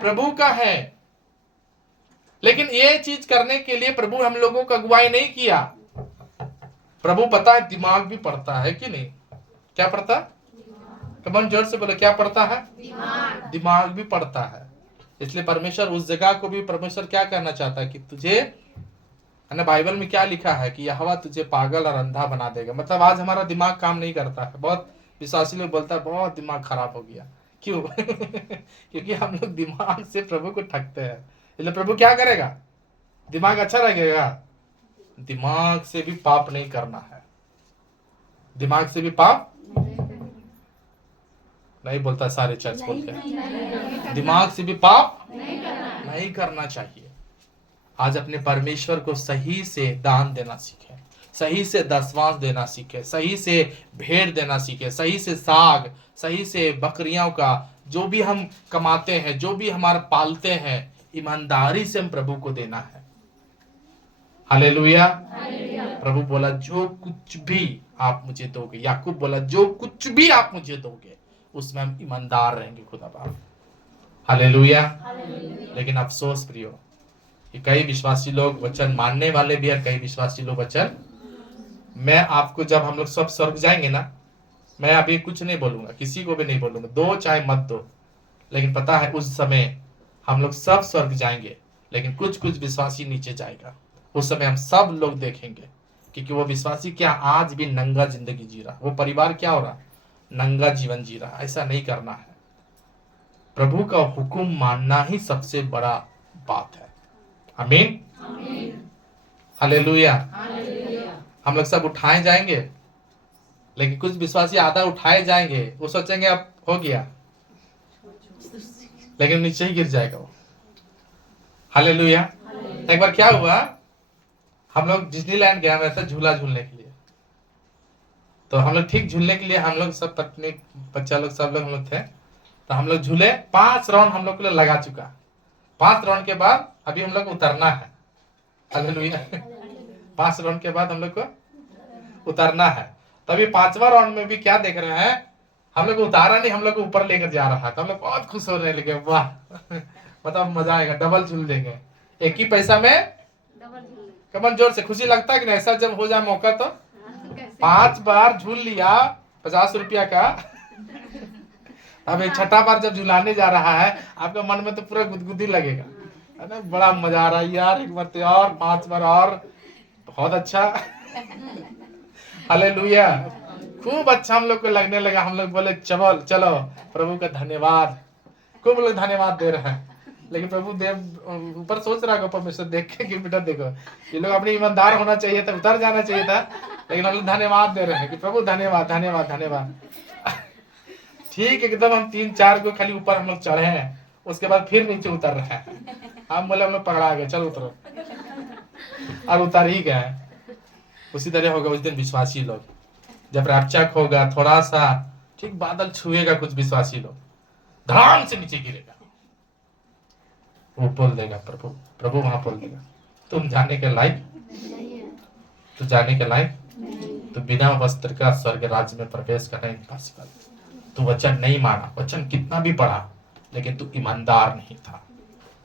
प्रभु का है। लेकिन ये चीज करने के लिए प्रभु हम लोगों को अगुवाई नहीं किया। प्रभु पता है दिमाग भी पड़ता है कि नहीं? क्या पड़ता है? कमन जोर से बोले, क्या पड़ता है? दिमाग भी पड़ता है। इसलिए परमेश्वर उस जगह को भी, परमेश्वर क्या करना चाहता है कि तुझे है ना। बाइबल में क्या लिखा है कि यहोवा तुझे पागल और अंधा बना देगा। मतलब आज हमारा दिमाग काम नहीं करता है। बहुत विश्वासी लोग बोलता है बहुत दिमाग खराब हो गया। क्यों? क्योंकि हम लोग दिमाग से प्रभु को ठगते हैं। इसलिए प्रभु क्या करेगा? दिमाग अच्छा लगेगा? दिमाग से भी पाप नहीं करना है। दिमाग से भी पाप नहीं बोलता, सारे चर्च बोलते हैं दिमाग से भी पाप नहीं करना चाहिए। आज अपने परमेश्वर को सही से दान देना सीखे, सही से दसवांश देना सीखे, सही से भेड़ देना सीखे, सही से साग, सही से बकरियों का जो भी हम कमाते हैं, जो भी हमारे पालते हैं, ईमानदारी से हम प्रभु को देना है। हालेलुया। प्रभु बोला जो कुछ भी आप मुझे दोगे, याकूब बोला जो कुछ भी आप मुझे दोगे उसमें हम ईमानदार रहेंगे खुदा बाप। हालेलुया। लेकिन अफसोस प्रियो कि कई विश्वासी लोग वचन मानने वाले भी है, कई विश्वासी लोग वचन, मैं आपको जब हम लोग सब स्वर्ग जाएंगे ना, मैं अभी कुछ नहीं बोलूंगा, किसी को भी नहीं बोलूंगा, दो चाहे मत दो, लेकिन पता है उस समय हम लोग सब स्वर्ग जाएंगे, लेकिन कुछ कुछ विश्वासी नीचे जाएगा। उस समय हम सब लोग देखेंगे क्योंकि वो विश्वासी क्या आज भी नंगा जिंदगी जी रहा, वो परिवार क्या हो रहा, नंगा जीवन जी रहा। ऐसा नहीं करना है। प्रभु का हुक्म मानना ही सबसे बड़ा बात है। आमीन, हालेलुया। हम लोग सब उठाए जाएंगे, लेकिन कुछ विश्वासी आधा उठाए जाएंगे, वो सोचेंगे अब हो गया, लेकिन नीचे ही गिर जाएगा वो। हालेलुया। एक बार क्या हुआ, हम लोग डिज्नीलैंड गया वैसे झूला झूलने के लिए। तो हम लोग ठीक झूलने के लिए हम लोग सब पत्नी बच्चा लोग सब लोग हम लोग थे, तो हम लोग झूले 5 राउंड हम लोग के लिए लगा चुका। 5 राउंड के बाद अभी हम लोग को उतरना है। हालेलुया। 5 राउंड के बाद हम लोग को उतरना है। तभी 5वां राउंड में भी क्या देख रहे हैं, हम लोग को उतारा नहीं, हम लोग को ऊपर लेकर जा रहा था। हम लोग बहुत खुश हो रहे लगे, वाह मतलब मजा आएगा, डबल झूल देंगे एक ही पैसा में। कमन जोर से खुशी लगता है कि नहीं? ऐसा जब हो जाए मौका तो 5 बार झूल लिया 50 रुपया का, अब 6ठा बार जब झुलाने जा रहा है आपका मन में तो पूरा गुदगुदी लगेगा, है ना। बड़ा मजा आ रहा है यार, एक बार और 5 बार और, बहुत अच्छा। हालेलुया। खूब अच्छा हम लोग को लगने लगा। हम लोग बोले चलो चलो प्रभु का धन्यवाद, खूब लोग धन्यवाद दे रहे हैं। लेकिन प्रभु देव ऊपर सोच रहा है परमेश्वर देख के कि बेटा देखो ये लोग अपनी ईमानदार होना चाहिए था, उतर जाना चाहिए था, लेकिन हम लोग धन्यवाद दे रहे हैं कि प्रभु धन्यवाद धन्यवाद धन्यवाद। ठीक एकदम हम 3-4 को खाली ऊपर हम लोग चढ़े हैं, उसके बाद फिर नीचे उतर रहे हैं। हम बोले हम लोग पकड़ा गए, चलो उतरो, और उतर ही गए। उसी तरह होगा उस दिन विश्वासी लोग, जब रैप्चर होगा थोड़ा सा ठीक बादल छुएगा, कुछ विश्वासी लोग धड़ाम से नीचे गिरेगा, वो बोल देगा प्रभु वहां बोल देगा तुम जाने के लायक, तो जाने के लायक, तो बिना वस्त्र का स्वर्ग राज्य में प्रवेश करना इम्पॉसिबल। तू वचन नहीं माना, वचन कितना भी पढ़ा, लेकिन तू ईमानदार नहीं था,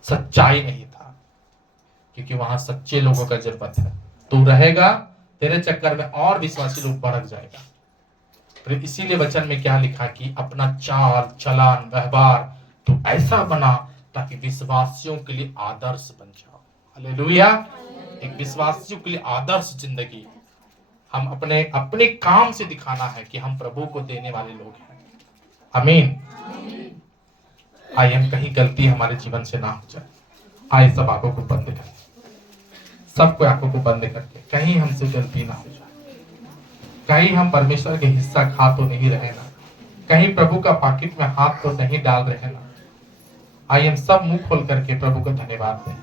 सच्चाई नहीं था, क्योंकि वहां सच्चे लोगों का जरूरत है। तू रहेगा, तेरे चक्कर में और विश्वासी लोग भड़क जाएगा। फिर इसीलिए वचन में क्या लिखा कि अपना चाल चलन व्यवहार तू ऐसा बना ताकि विश्वासियों के लिए आदर्श बन जाओ। हालेलुया। एक विश्वासियों के लिए आदर्श जिंदगी हम अपने काम से दिखाना है कि हम प्रभु को देने वाले लोग हैं। आमीन। आइए हम कहीं गलती हमारे जीवन से ना हो जाए। आइए सब आंखों को बंद करें, सबको आंखों को बंद करके, कहीं हमसे गलती ना हो जाए, कहीं हम परमेश्वर के हिस्सा खा तो नहीं रहे ना, कहीं प्रभु का पॉकेट में हाथ तो नहीं डाल रहे ना। आइए हम सब मुंह खोल करके प्रभु को धन्यवाद दें।